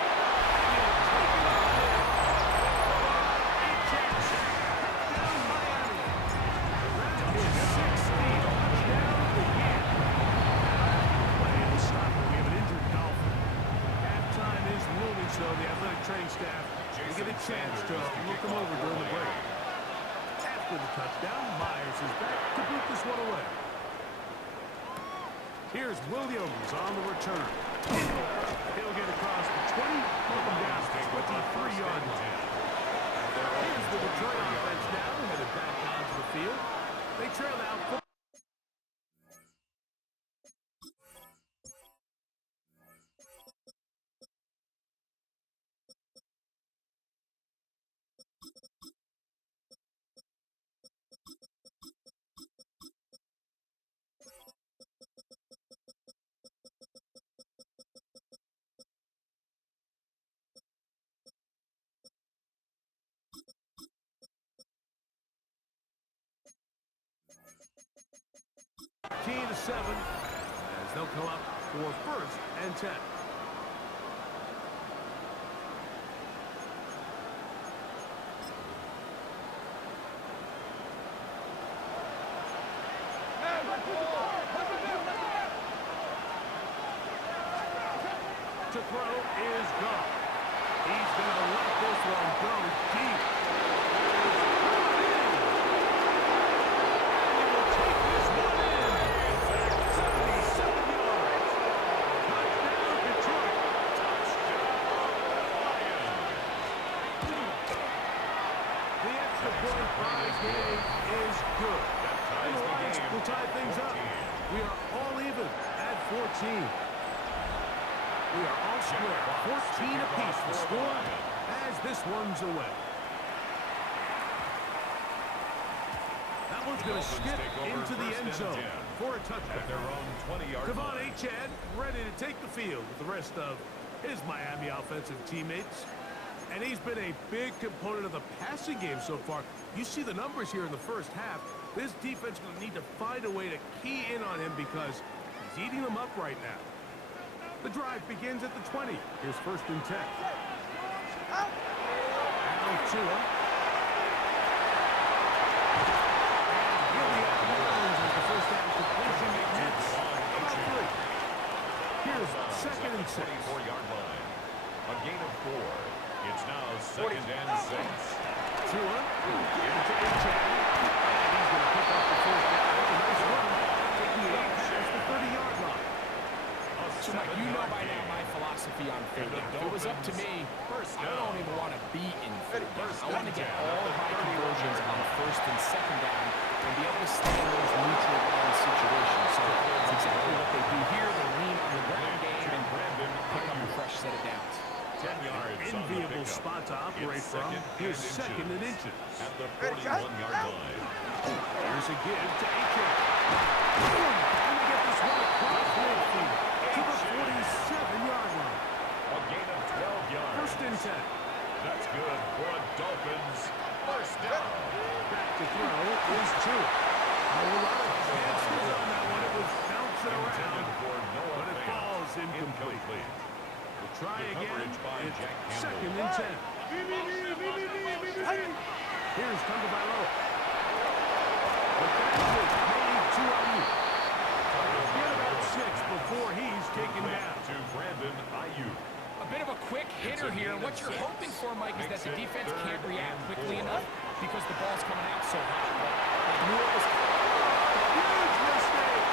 Down Miami. Around his 6-speed touchdown again. Playing the stopper. We have an injured Dolphin. Halftime is looming, so the athletic training staff will get a chance to look him over during the break. After the touchdown, Myers is back to boot this one away. Here's Williams on the return. He'll get across the 20, put him down to the 23-yard line. Here's the Detroit offense now, headed back onto the field. They trail now. Key to 7 as they'll come up for 1st and 10. To throw is gone. He's going to let this one go deep. We'll tie things up. We are all even at 14. We are all square. 14 apiece the score as this one's away. That one's going to skip into the end zone for a touchdown. At their own 20-yard line. Chad ready to take the field with the rest of his Miami offensive teammates. And he's been a big component of the passing game so far. You see the numbers here in the first half. This defense is going to need to find a way to key in on him because he's eating them up right now. The drive begins at the 20. Here's 1st and 10. Now Tua. Here's 2nd and 6. 24-yard line. A gain of 4. It's now 2nd and 6. Tua. Give it to Chad. And he's going to pick up the 1st down. That's a nice run. Taking it up past the 30-yard line. So, Mike, you know by now my philosophy on third down. If it was up to me, I don't even want to be in third down. I want to get all of my conversions on 1st and 2nd down and be able to stay in those neutral ground situations. So that's exactly what they do here. They lean on the ground game and pick up a fresh set of downs. 10 yards. Enviable spot to operate from. Here's 2nd and inches. At the 41-yard line. Here's a give to A.J. And they get this one across midfield to the 47-yard line. A gain of 12 yards. 1st and 10. That's good for a Dolphins. 1st down. Back to throw is Tua. A lot of chances on that one. It was bouncing around, but it falls incomplete. We'll try again. It's 2nd and 10. Here's Tagovailoa. Get about 6 before he's taken down. To Brandon Ayuk. A bit of a quick hitter here. What you're hoping for, Mike, is that the defense can't react quickly enough because the ball's coming out so hot. But they knew it was huge mistake.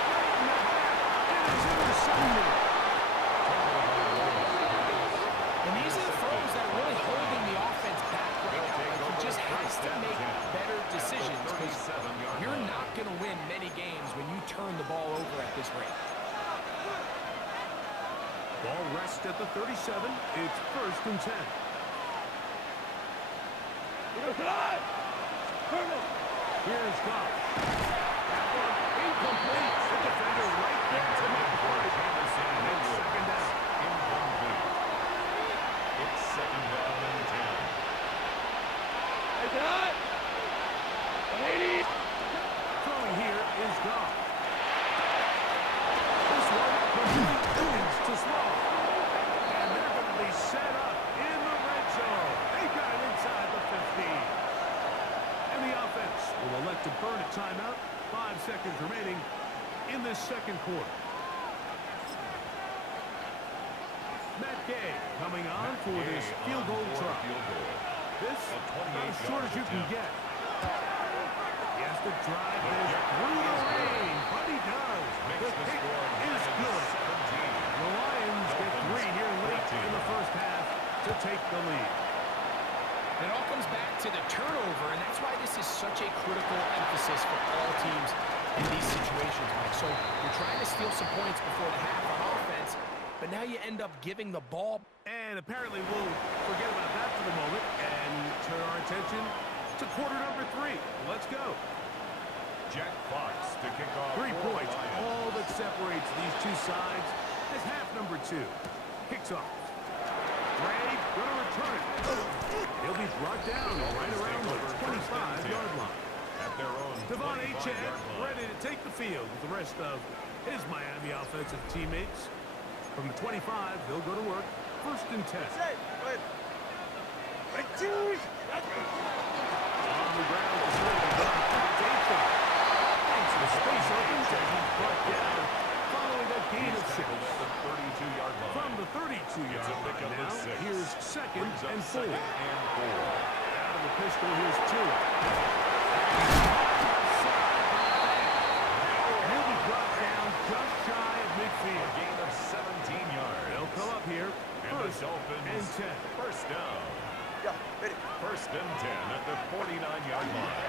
It is intercepted. And these are the throws that are really holding the offense back right now. Like, he just has to make better decisions because you're not going to win many games when you turn the ball over at this rate. Ball rests at the 37. It's 1st and 10. Here's Goff. That one incomplete. The defender right there to midpoint. And 2nd down. Incomplete. It's 2nd down and 10. Throwing here is Goff. This one complete to Small. And they're going to be set up in the red zone. They got it inside the 15. And the offense will elect to burn a timeout. 5 seconds remaining in this 2nd quarter. Matt Gay coming on for this field goal try. This about as short as you can get. He has to drive this through the rain, but he does. The kick is good. The Lions get 3 here late in the first half to take the lead. It all comes back to the turnover, and that's why this is such a critical emphasis for all teams in these situations, Mike. So you're trying to steal some points before the half on offense, but now you end up giving the ball. And apparently we'll forget about that for the moment and turn our attention to quarter number 3. Let's go. Jack Fox to kick off. 3 points, all that separates these two sides is half number 2. Kicks off. Ray going to return it. He'll be brought down right around the 25-yard line. At their own Devon A. Chad ready to take the field with the rest of his Miami offensive teammates. From the 25, they'll go to work. 1st and 10. On the ground to serve the hesitation. Thanks to space opens as he's brought down following a gain of 6. From the 32-yard line now, here's 2nd and 4. Out of the pistol, here's 2. He'll be brought down just shy of midfield. Gain of 17 yards. They'll come up here. 1st and 10. 1st down. 1st and 10 at the 49-yard line.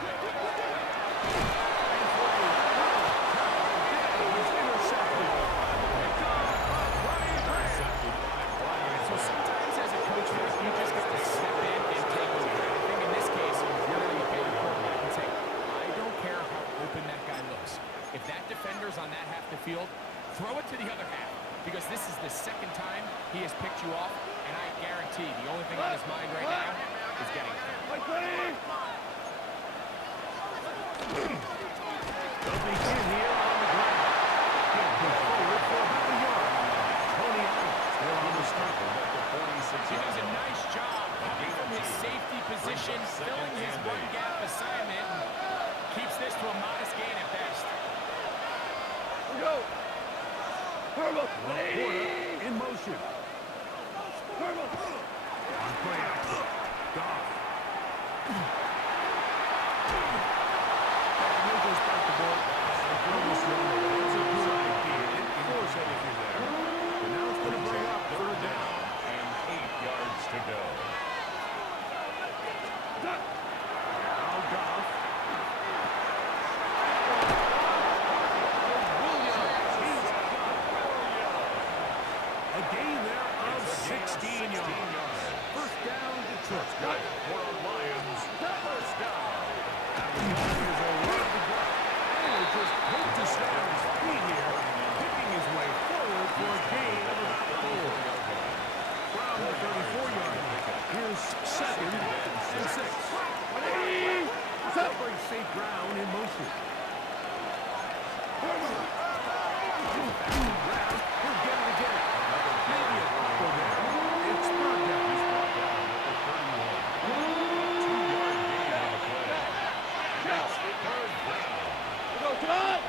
He's intercepted. Intercepted by field, throw it to the other half, because this is the second time he has picked you off, and I guarantee the only thing on his mind right now is getting it. They'll begin here on the ground. He'll push forward for about a yard. Tony still on the stop. He does a nice job coming from his safety position, filling his one-gap assignment, and keeps this to a modest gain at best. Go! In motion. On play action. Goff. He'll just bite the ball. It's a good idea. Didn't force anything there. But now it's going to bring up third down. And 8 yards to go. Now Goff. A gain there of 16 yards. First down, Detroit. Good for the Lions. First down. And the guy is around the block. And just hope to stay on his feet here, picking his way forward for a gain of about 4. From the 34-yard line. Here's second and 6. Celebrate St. Brown in motion. Brown, he'll get it again. Maybe a couple there. It's third down. He's brought down at the 31. 2-yard gain on the play. It's third down.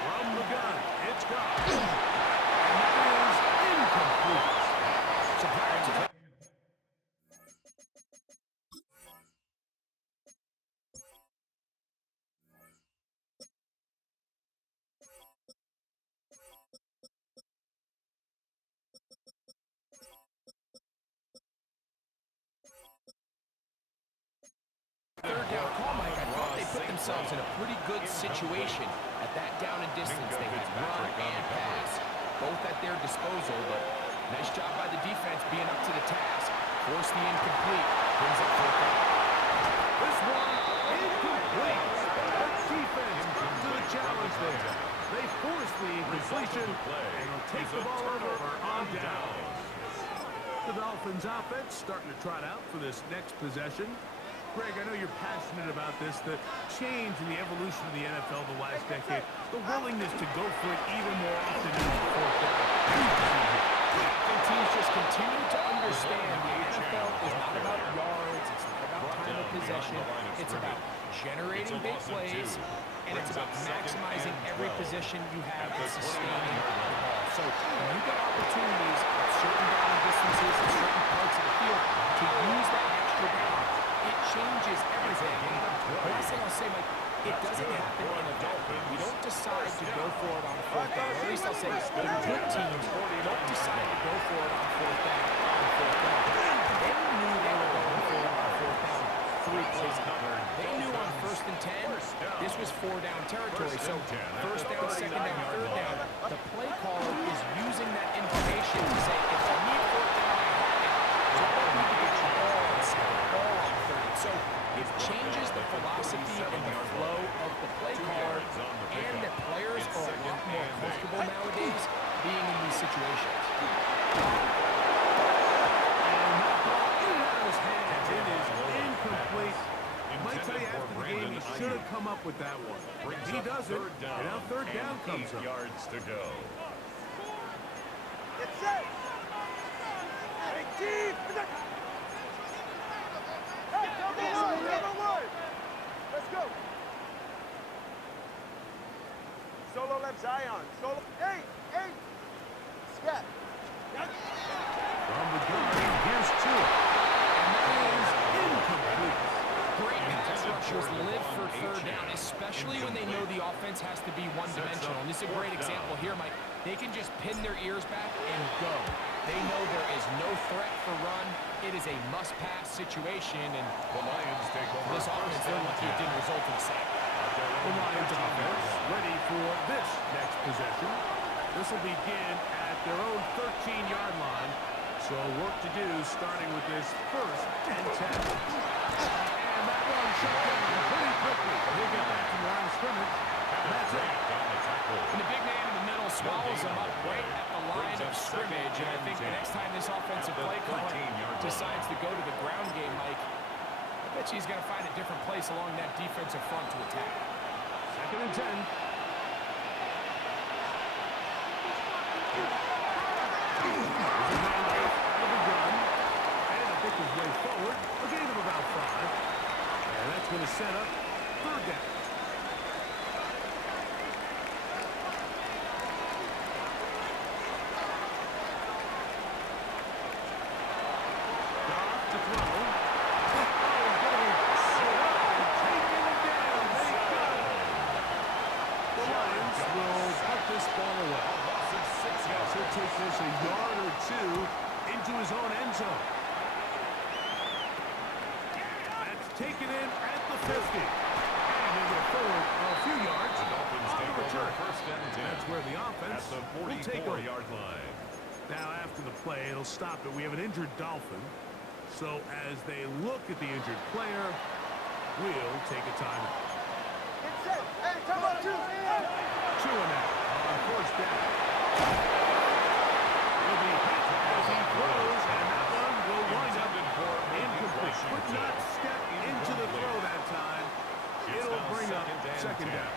From the gun, it's gone. And that is incomplete. Surprise. Third down call, Mike. I thought they put themselves in a pretty good situation at that down and distance. They had run and pass, both at their disposal, but nice job by the defense being up to the task. Force the incomplete. Brings up fourth down. This one incomplete. That defense up to the challenge there. They force the incompletion and will take the ball over on down. The Dolphins offense starting to trot out for this next possession. Greg, I know you're passionate about this, the change in the evolution of the NFL the last decade, the willingness to go for it even more often in the fourth down. And teams just continue to understand the NFL is not about yards, it's not about time of possession, it's about generating big plays, and it's about maximizing every position you have and sustaining the ball. So when you get opportunities at certain down distances and certain parts of the field to use that extra down, it changes everything. The last thing I'll say, Mike, it doesn't happen in a vacuum. We don't decide to go for it on fourth down. Or at least I'll say the good teams don't decide to go for it on fourth down. They knew they were going for it on fourth down 3 plays ago. They knew on 1st and 10, this was 4-down territory. So first down, second down, third down, the play caller is using that information to say, if I need fourth down, I have it. So I don't need to get you all on second, all on third. So it changes the philosophy and the flow of the play caller, and the players are a lot more comfortable nowadays being in these situations. And that ball in and out of his hands. It is incomplete. Might tell you after the game he should have come up with that one. He doesn't, and now third down comes 8 up. yards to go. Get set! Hey, team! Hey, number one! Let's go! Solo left Zion. Solo. Hey! Scat! From the gun, here's Tua. And that is incomplete. Great pass rushers live for third down, especially when they know the offense has to be one-dimensional. And this is a great example here, Mike. They can just pin their ears back and go. They know there is no threat for run. It is a must-pass situation, and The Lions take over. this offense, they're lucky it didn't result in a sack. The Lions offense ready for this next possession. This will begin at their own 13-yard line. So work to do starting with this 1st and 10. And that one shut down pretty quickly. He'll get back to the line of scrimmage. And that's it. And the big man in the middle swallows him up right at the line of scrimmage. And I think the next time this offensive play caller decides to go to the ground game, Mike, I bet you he's going to find a different place along that defensive front to attack. 2nd and 10. Pick his way forward, a gain of about 5. And that's going to set up 3rd down. Goff to throw. Taking it down. They got it. The Lions will put this ball away. He'll take this a yard or 2 into his own end zone. Taken in at the 50. And they go forward a few yards on the return. That's where the offense will take over. line. Now, after the play, it'll stop it. We have an injured Dolphin. So as they look at the injured player, we'll take a timeout. Hey, come on, 2 and out on 1st down. Will be hit as he throws, and that one will wind up incomplete. Could not step into the throw that time. It'll bring up 2nd down.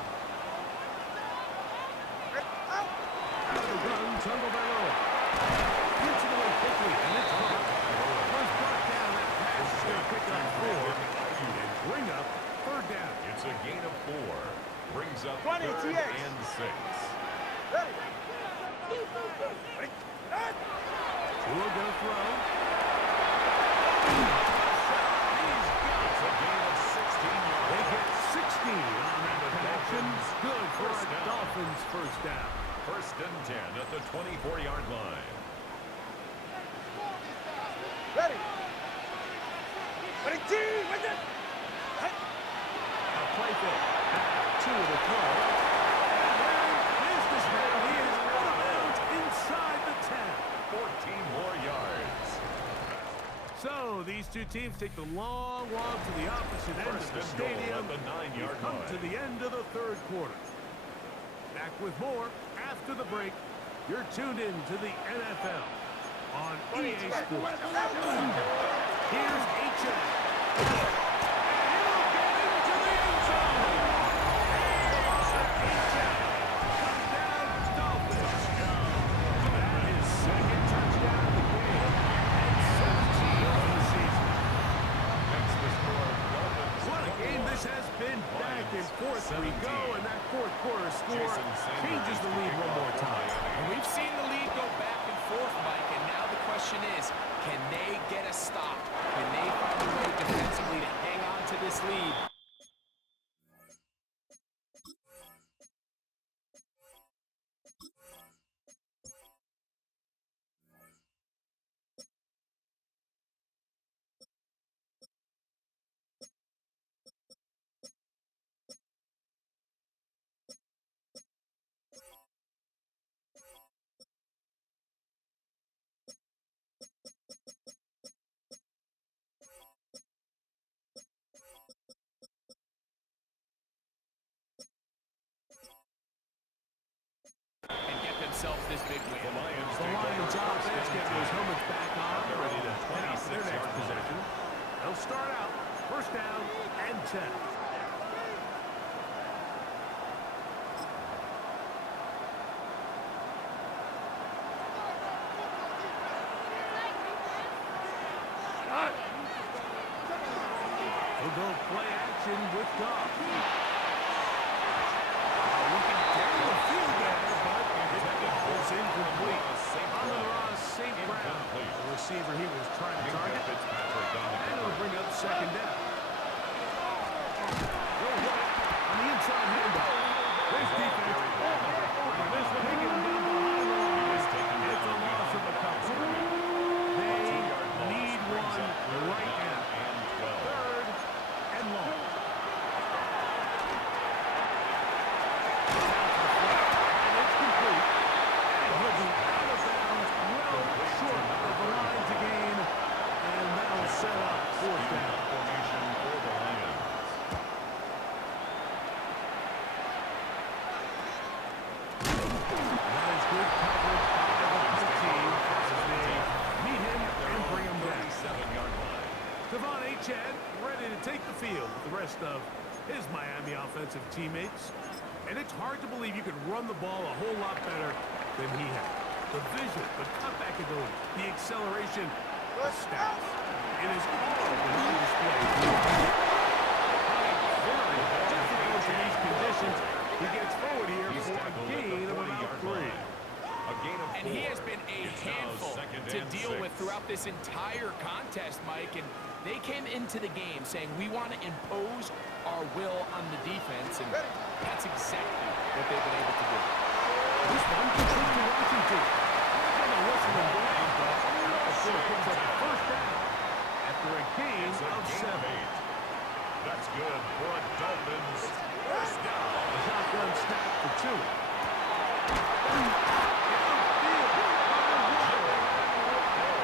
Out of the run, tumble by low. Gets it away quickly, and it's caught. Once brought down, that pass is going to pick up 4 and bring up 3rd down. It's a gain of 4. Brings up 20, 3rd TX. and 6. Ready. Tua going to throw. It's a gain of 16 yards. They get 16 on that connection. Good for a Dolphins 1st down. 1st and 10 at the 24-yard line. Ready. Ready, team. With it. A play fake. Tua to throw. And businessman, he is out of bounds inside the 10. 14 more yards. So these two teams take the long walk to the opposite end of the stadium. At the 9-yard Come line. to the end of the 3rd quarter. Back with more after the break. You're tuned in to the NFL on EA Sports. Here's H.M. And he'll get into the end zone. H.M. Touchdown, Dolphins. That is 2nd touchdown of the game and 17 of the season. That's the score. Dolphins. What a game this has been. Back and forth we go, and that 4th quarter score changes the lead one more time. And we've seen the lead go back and forth, Mike, and now the question is, can they get a stop? Can they find a way defensively to hang on to this lead? And get themselves this big win. The Lions offense getting those helmets back on, ready to head out their next possession. They'll start out 1st down and 10. They'll go play action with Goff. Looking down the field there, but it was incomplete. Amon-Ra St. Brown, the receiver he was trying to target. And it'll bring up 2nd down. On the inside handoff. There's defense. And this one, he gets down behind the line. It's a loss of a couple. They need one right now. 3rd and long. And it's complete. And he'll be out of bounds, well short of the line to gain. And that'll set up 4th down. Formation for the Lions. Good coverage by the punt team as they meet him and bring him back. 37-yard line. Devon Achad ready to take the field with the rest of his Miami offensive teammates. And it's hard to believe you could run the ball a whole lot better than he had. The vision, the cutback ability, the acceleration, the stats. It is all been on display. Very difficult in these conditions. He gets forward here for a gain of about 3. A gain of 4. And he has been a It's handful now 2nd to and deal 6. with throughout this entire contest, Mike. And they came into the game saying, we want to impose our will on the defense. And that's exactly what they've been able to do. This one could lead to Washington. And a whistle and delay, but still picks up the first down after a gain of 7. That's good for a Dolphins first down. Shotgun snap for 2.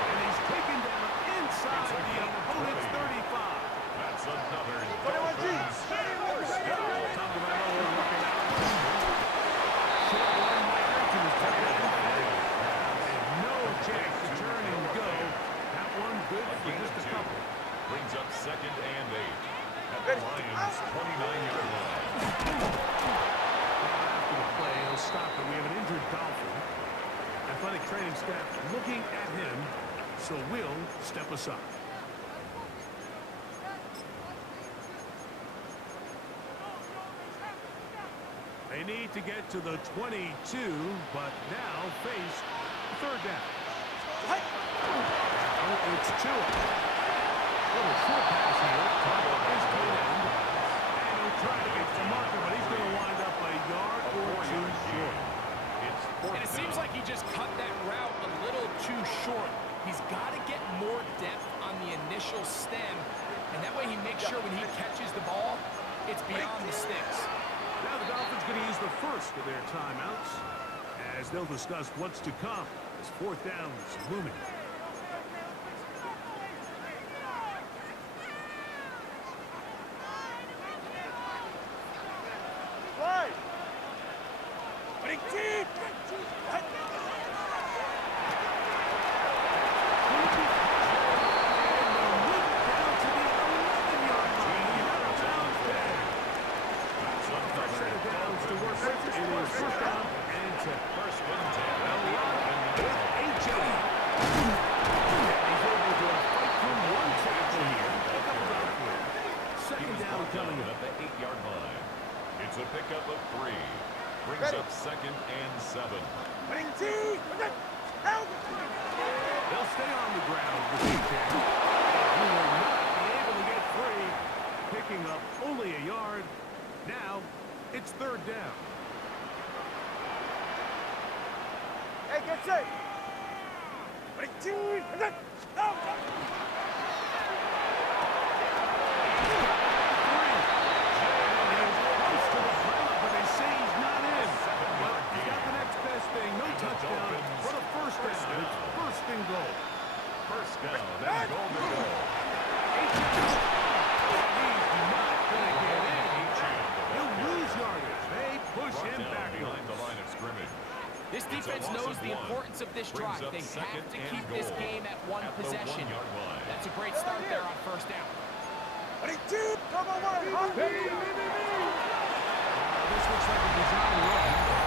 And he's taken down inside the opponent's 35. That's another Dolphins first down. Talk about working out. Short one-liner to his tight end. And no chance to turn and go. That one good for just a couple. Brings up 2nd and 8 at the Lions' 29-yard line. After the play, he'll stop it. We have an injured Dolphin. Athletic training staff looking at him, so we'll step aside. They need to get to the 22, but now face 3rd down. Now it's Tua. Little short pass here. Target is tight end. And he'll try to get to marker, but he's going to wind up a yard or 2 short. It's 4th And it seems like he just cut that route a little too short. He's got to get more depth on the initial stem, and that way he makes sure when he catches the ball, it's beyond the sticks. Now the Dolphins going to use the first of their timeouts as they'll discuss what's to come as 4th down is looming. Right. Coming at the 8-yard line. It's a pickup of 3. Brings up 2nd and 7. They'll stay on the ground with DET. He will not be able to get free, picking up only a yard. Now it's 3rd down. Hey, get safe. Touchdown for the first down. It's 1st and goal. First down and goal to go. He's not going to get in. He'll lose yardage. They push him back behind the line of scrimmage. This defense knows the importance of this drive. They have to keep this game at one possession. That's a great start there on 1st down. This looks like a design run.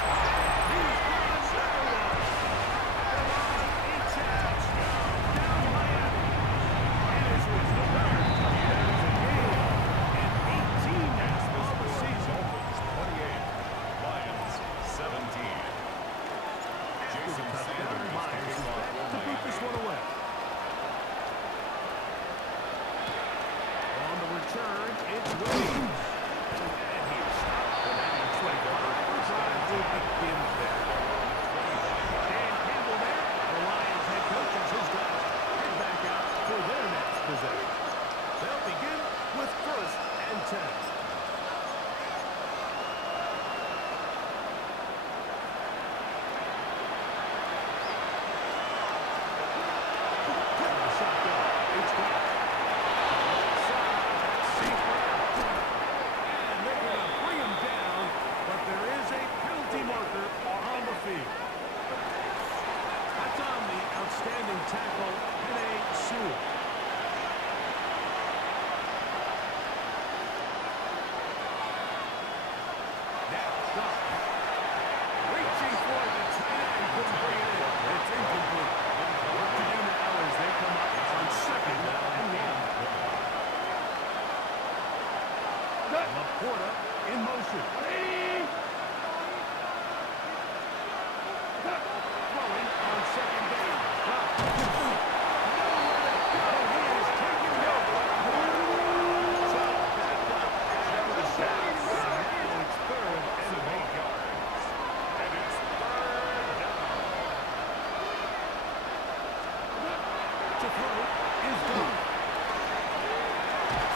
throat is gone.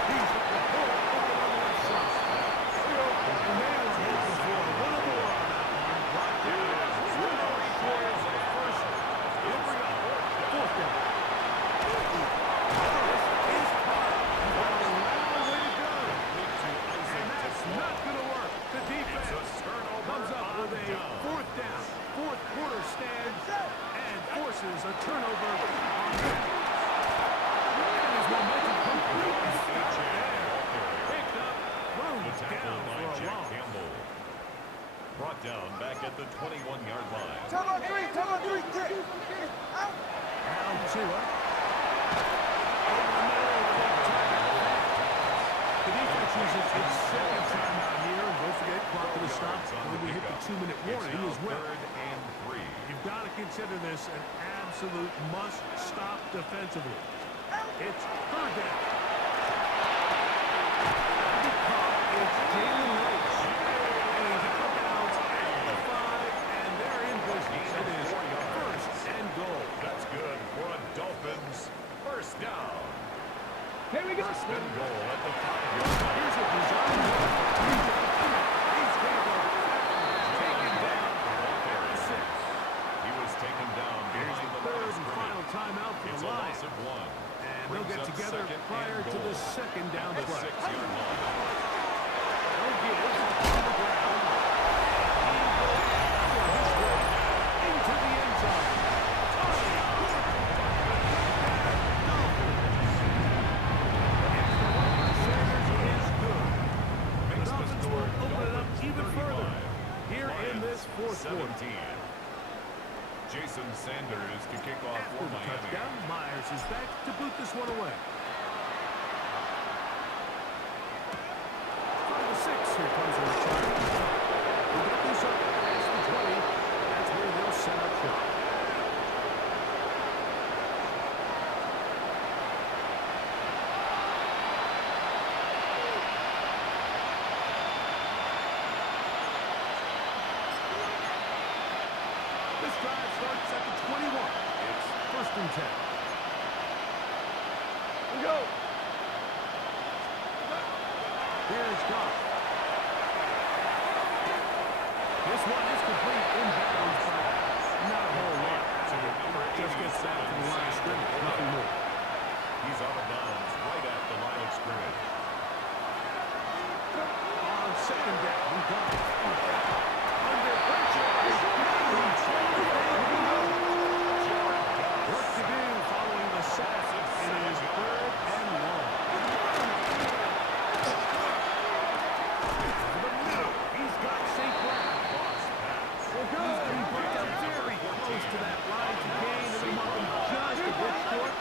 He's got the pull over on the left side. And they are hoping for a little more on that one. Brought down. Short of the first. Here we go. Fourth down. This is caught. What a long way to go. And that's not going to work. The defense comes up with a fourth down. Fourth quarter stands and forces a turnover on that. And his momentum completely stopped there. Picked up, thrown down for a loss. Brought down back at the 21-yard line. Come on, three, kick. Out. Now Tua. In the middle of the big target. The defense uses its second timeout here. And don't forget, clock to the stop when we hit the 2-minute warning as well. You've got to consider this an absolute must-stop defensively. It's third down. The call is Jalen Hurts. And he's out of bounds at the 5, and they're in business. It is first and goal. That's good for a Dolphins first down. Here we go. First and goal at the 5-yard line. Here's a design. He's going to go taken down at the 6. He was taken down Here's behind the the third line and of final scrimmage. timeout for It's the a Lions. loss of 1. And they'll get Brings up together second prior and to the goal. second down At the play. 6-yard line. No give on the ground. He goes for his way into the end zone. Makes the score Open it up even 35. further here in this fourth 17. quarter. Jason Sanders to kick off After for the Miami. touchdown, Myers is back to boot this one away. From the 6, here comes a return. We get this up past the 20. That's where they'll set up shop. This drive starts at the 21. It's first and 10. We go. Here's Goff. This one is complete inbounds by not a whole lot. So just gets back to the line of scrimmage, nothing more. He's out of bounds right at the line of scrimmage. On second down, Goff. Under pressure. Work to do following the sack. It is third and long. Over the middle. He's got St. Brown. He's brought up very close to that line to gain, and they mark him just a bit short.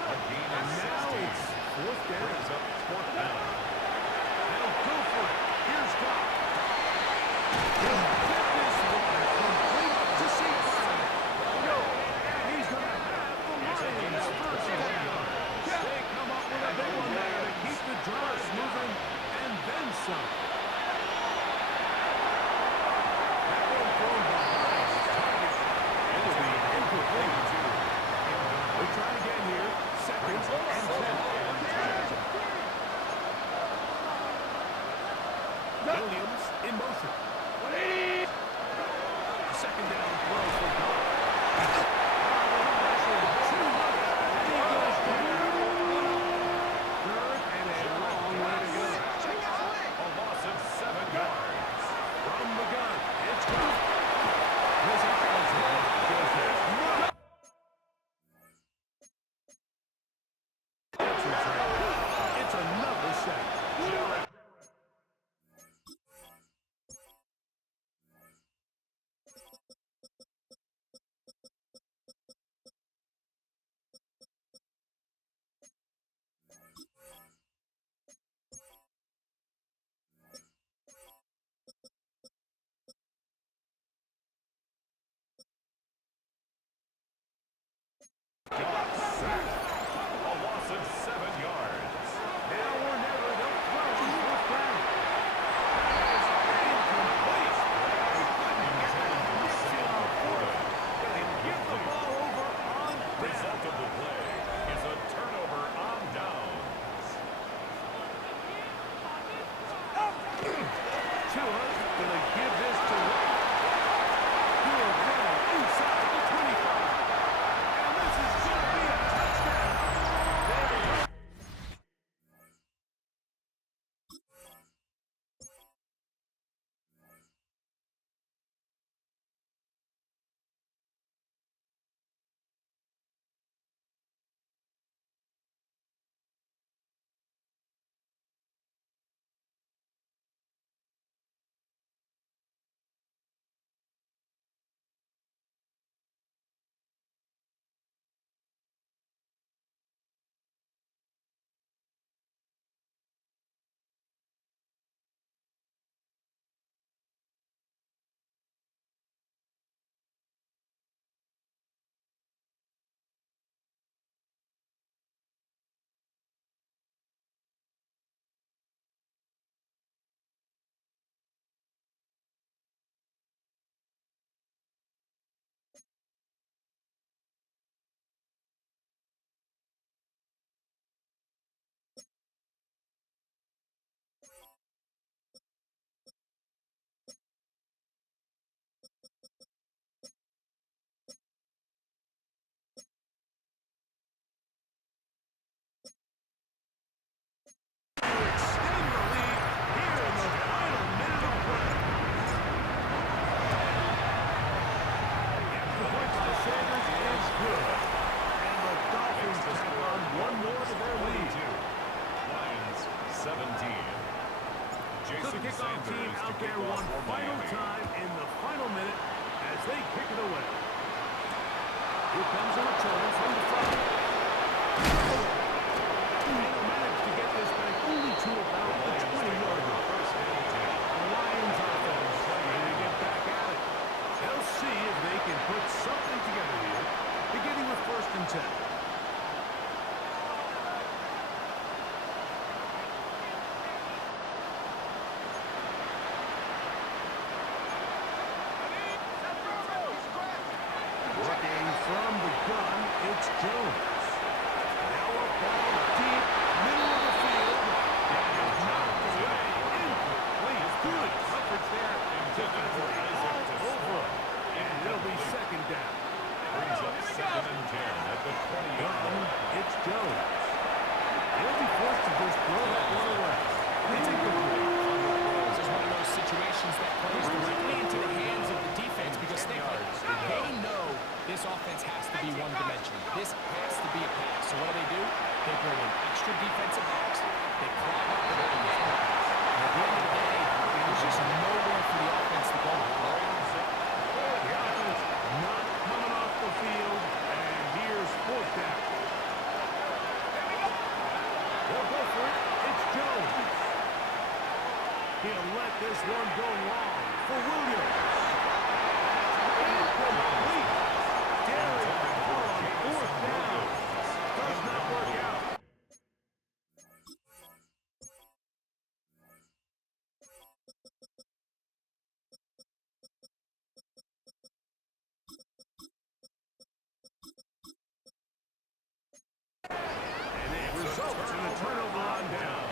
So the kickoff team out there one final time in the final minute as they kick it away. Here comes a return from the front. And they'll manage to get this back only to about the 20-yard line. The Lions offense ready to get back at it. They'll see if they can put something together here, beginning with 1st and 10. Working from the gun, it's Jones. Now a ball deep, middle of the field. That is knocked away. Incomplete. Good coverage there. Defensively all over. And it'll be 2nd down. Brings up 2nd and 10 at the 20-yard Gun, line. it's Jones. He'll be forced to just throw that one away. It's incomplete. This is one of those situations that plays directly into the hands of the defense because they know this offense has to be one-dimensional. This has to be a pass. So what do? They bring in extra defensive backs. They clog up the lanes. And at the end of the day, there's just nowhere for the offense to go. The offense not coming off the field, and here's 4th down. They'll go for it. It's Jones. He'll let this one go long for Williams. Incomplete. Derrick Hall on 4th down. Does not work out. And it results in a turnover on down.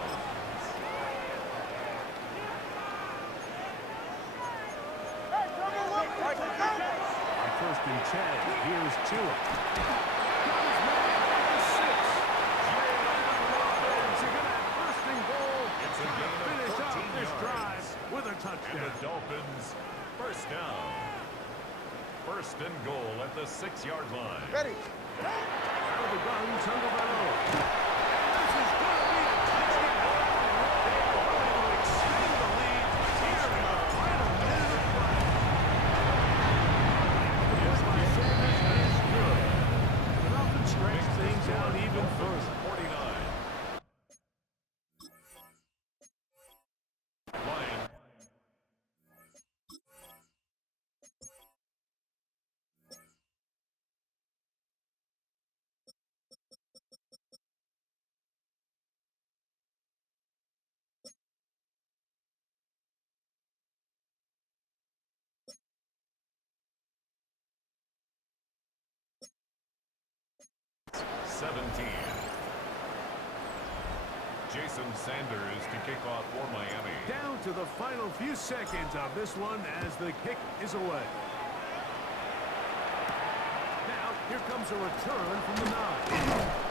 On 1st and 10, here's Tua. Got his man at the 6. They're going to have 1st and goal. It's a Trying to gain of finish off 14 this yards. drive with a And touchdown. the Dolphins, 1st down. 1st and goal at the 6-yard line. Ready. Out of the gun, Tundervano. This is going to be a touchdown. They are going to extend the lead here in the final minute of play. The push by Sanders is good. The Dolphins stretch things out even further. 49. Lions. Jason Sanders to kick off for Miami. Down to the final few seconds of this one as the kick is away. Now, here comes a return from the 9.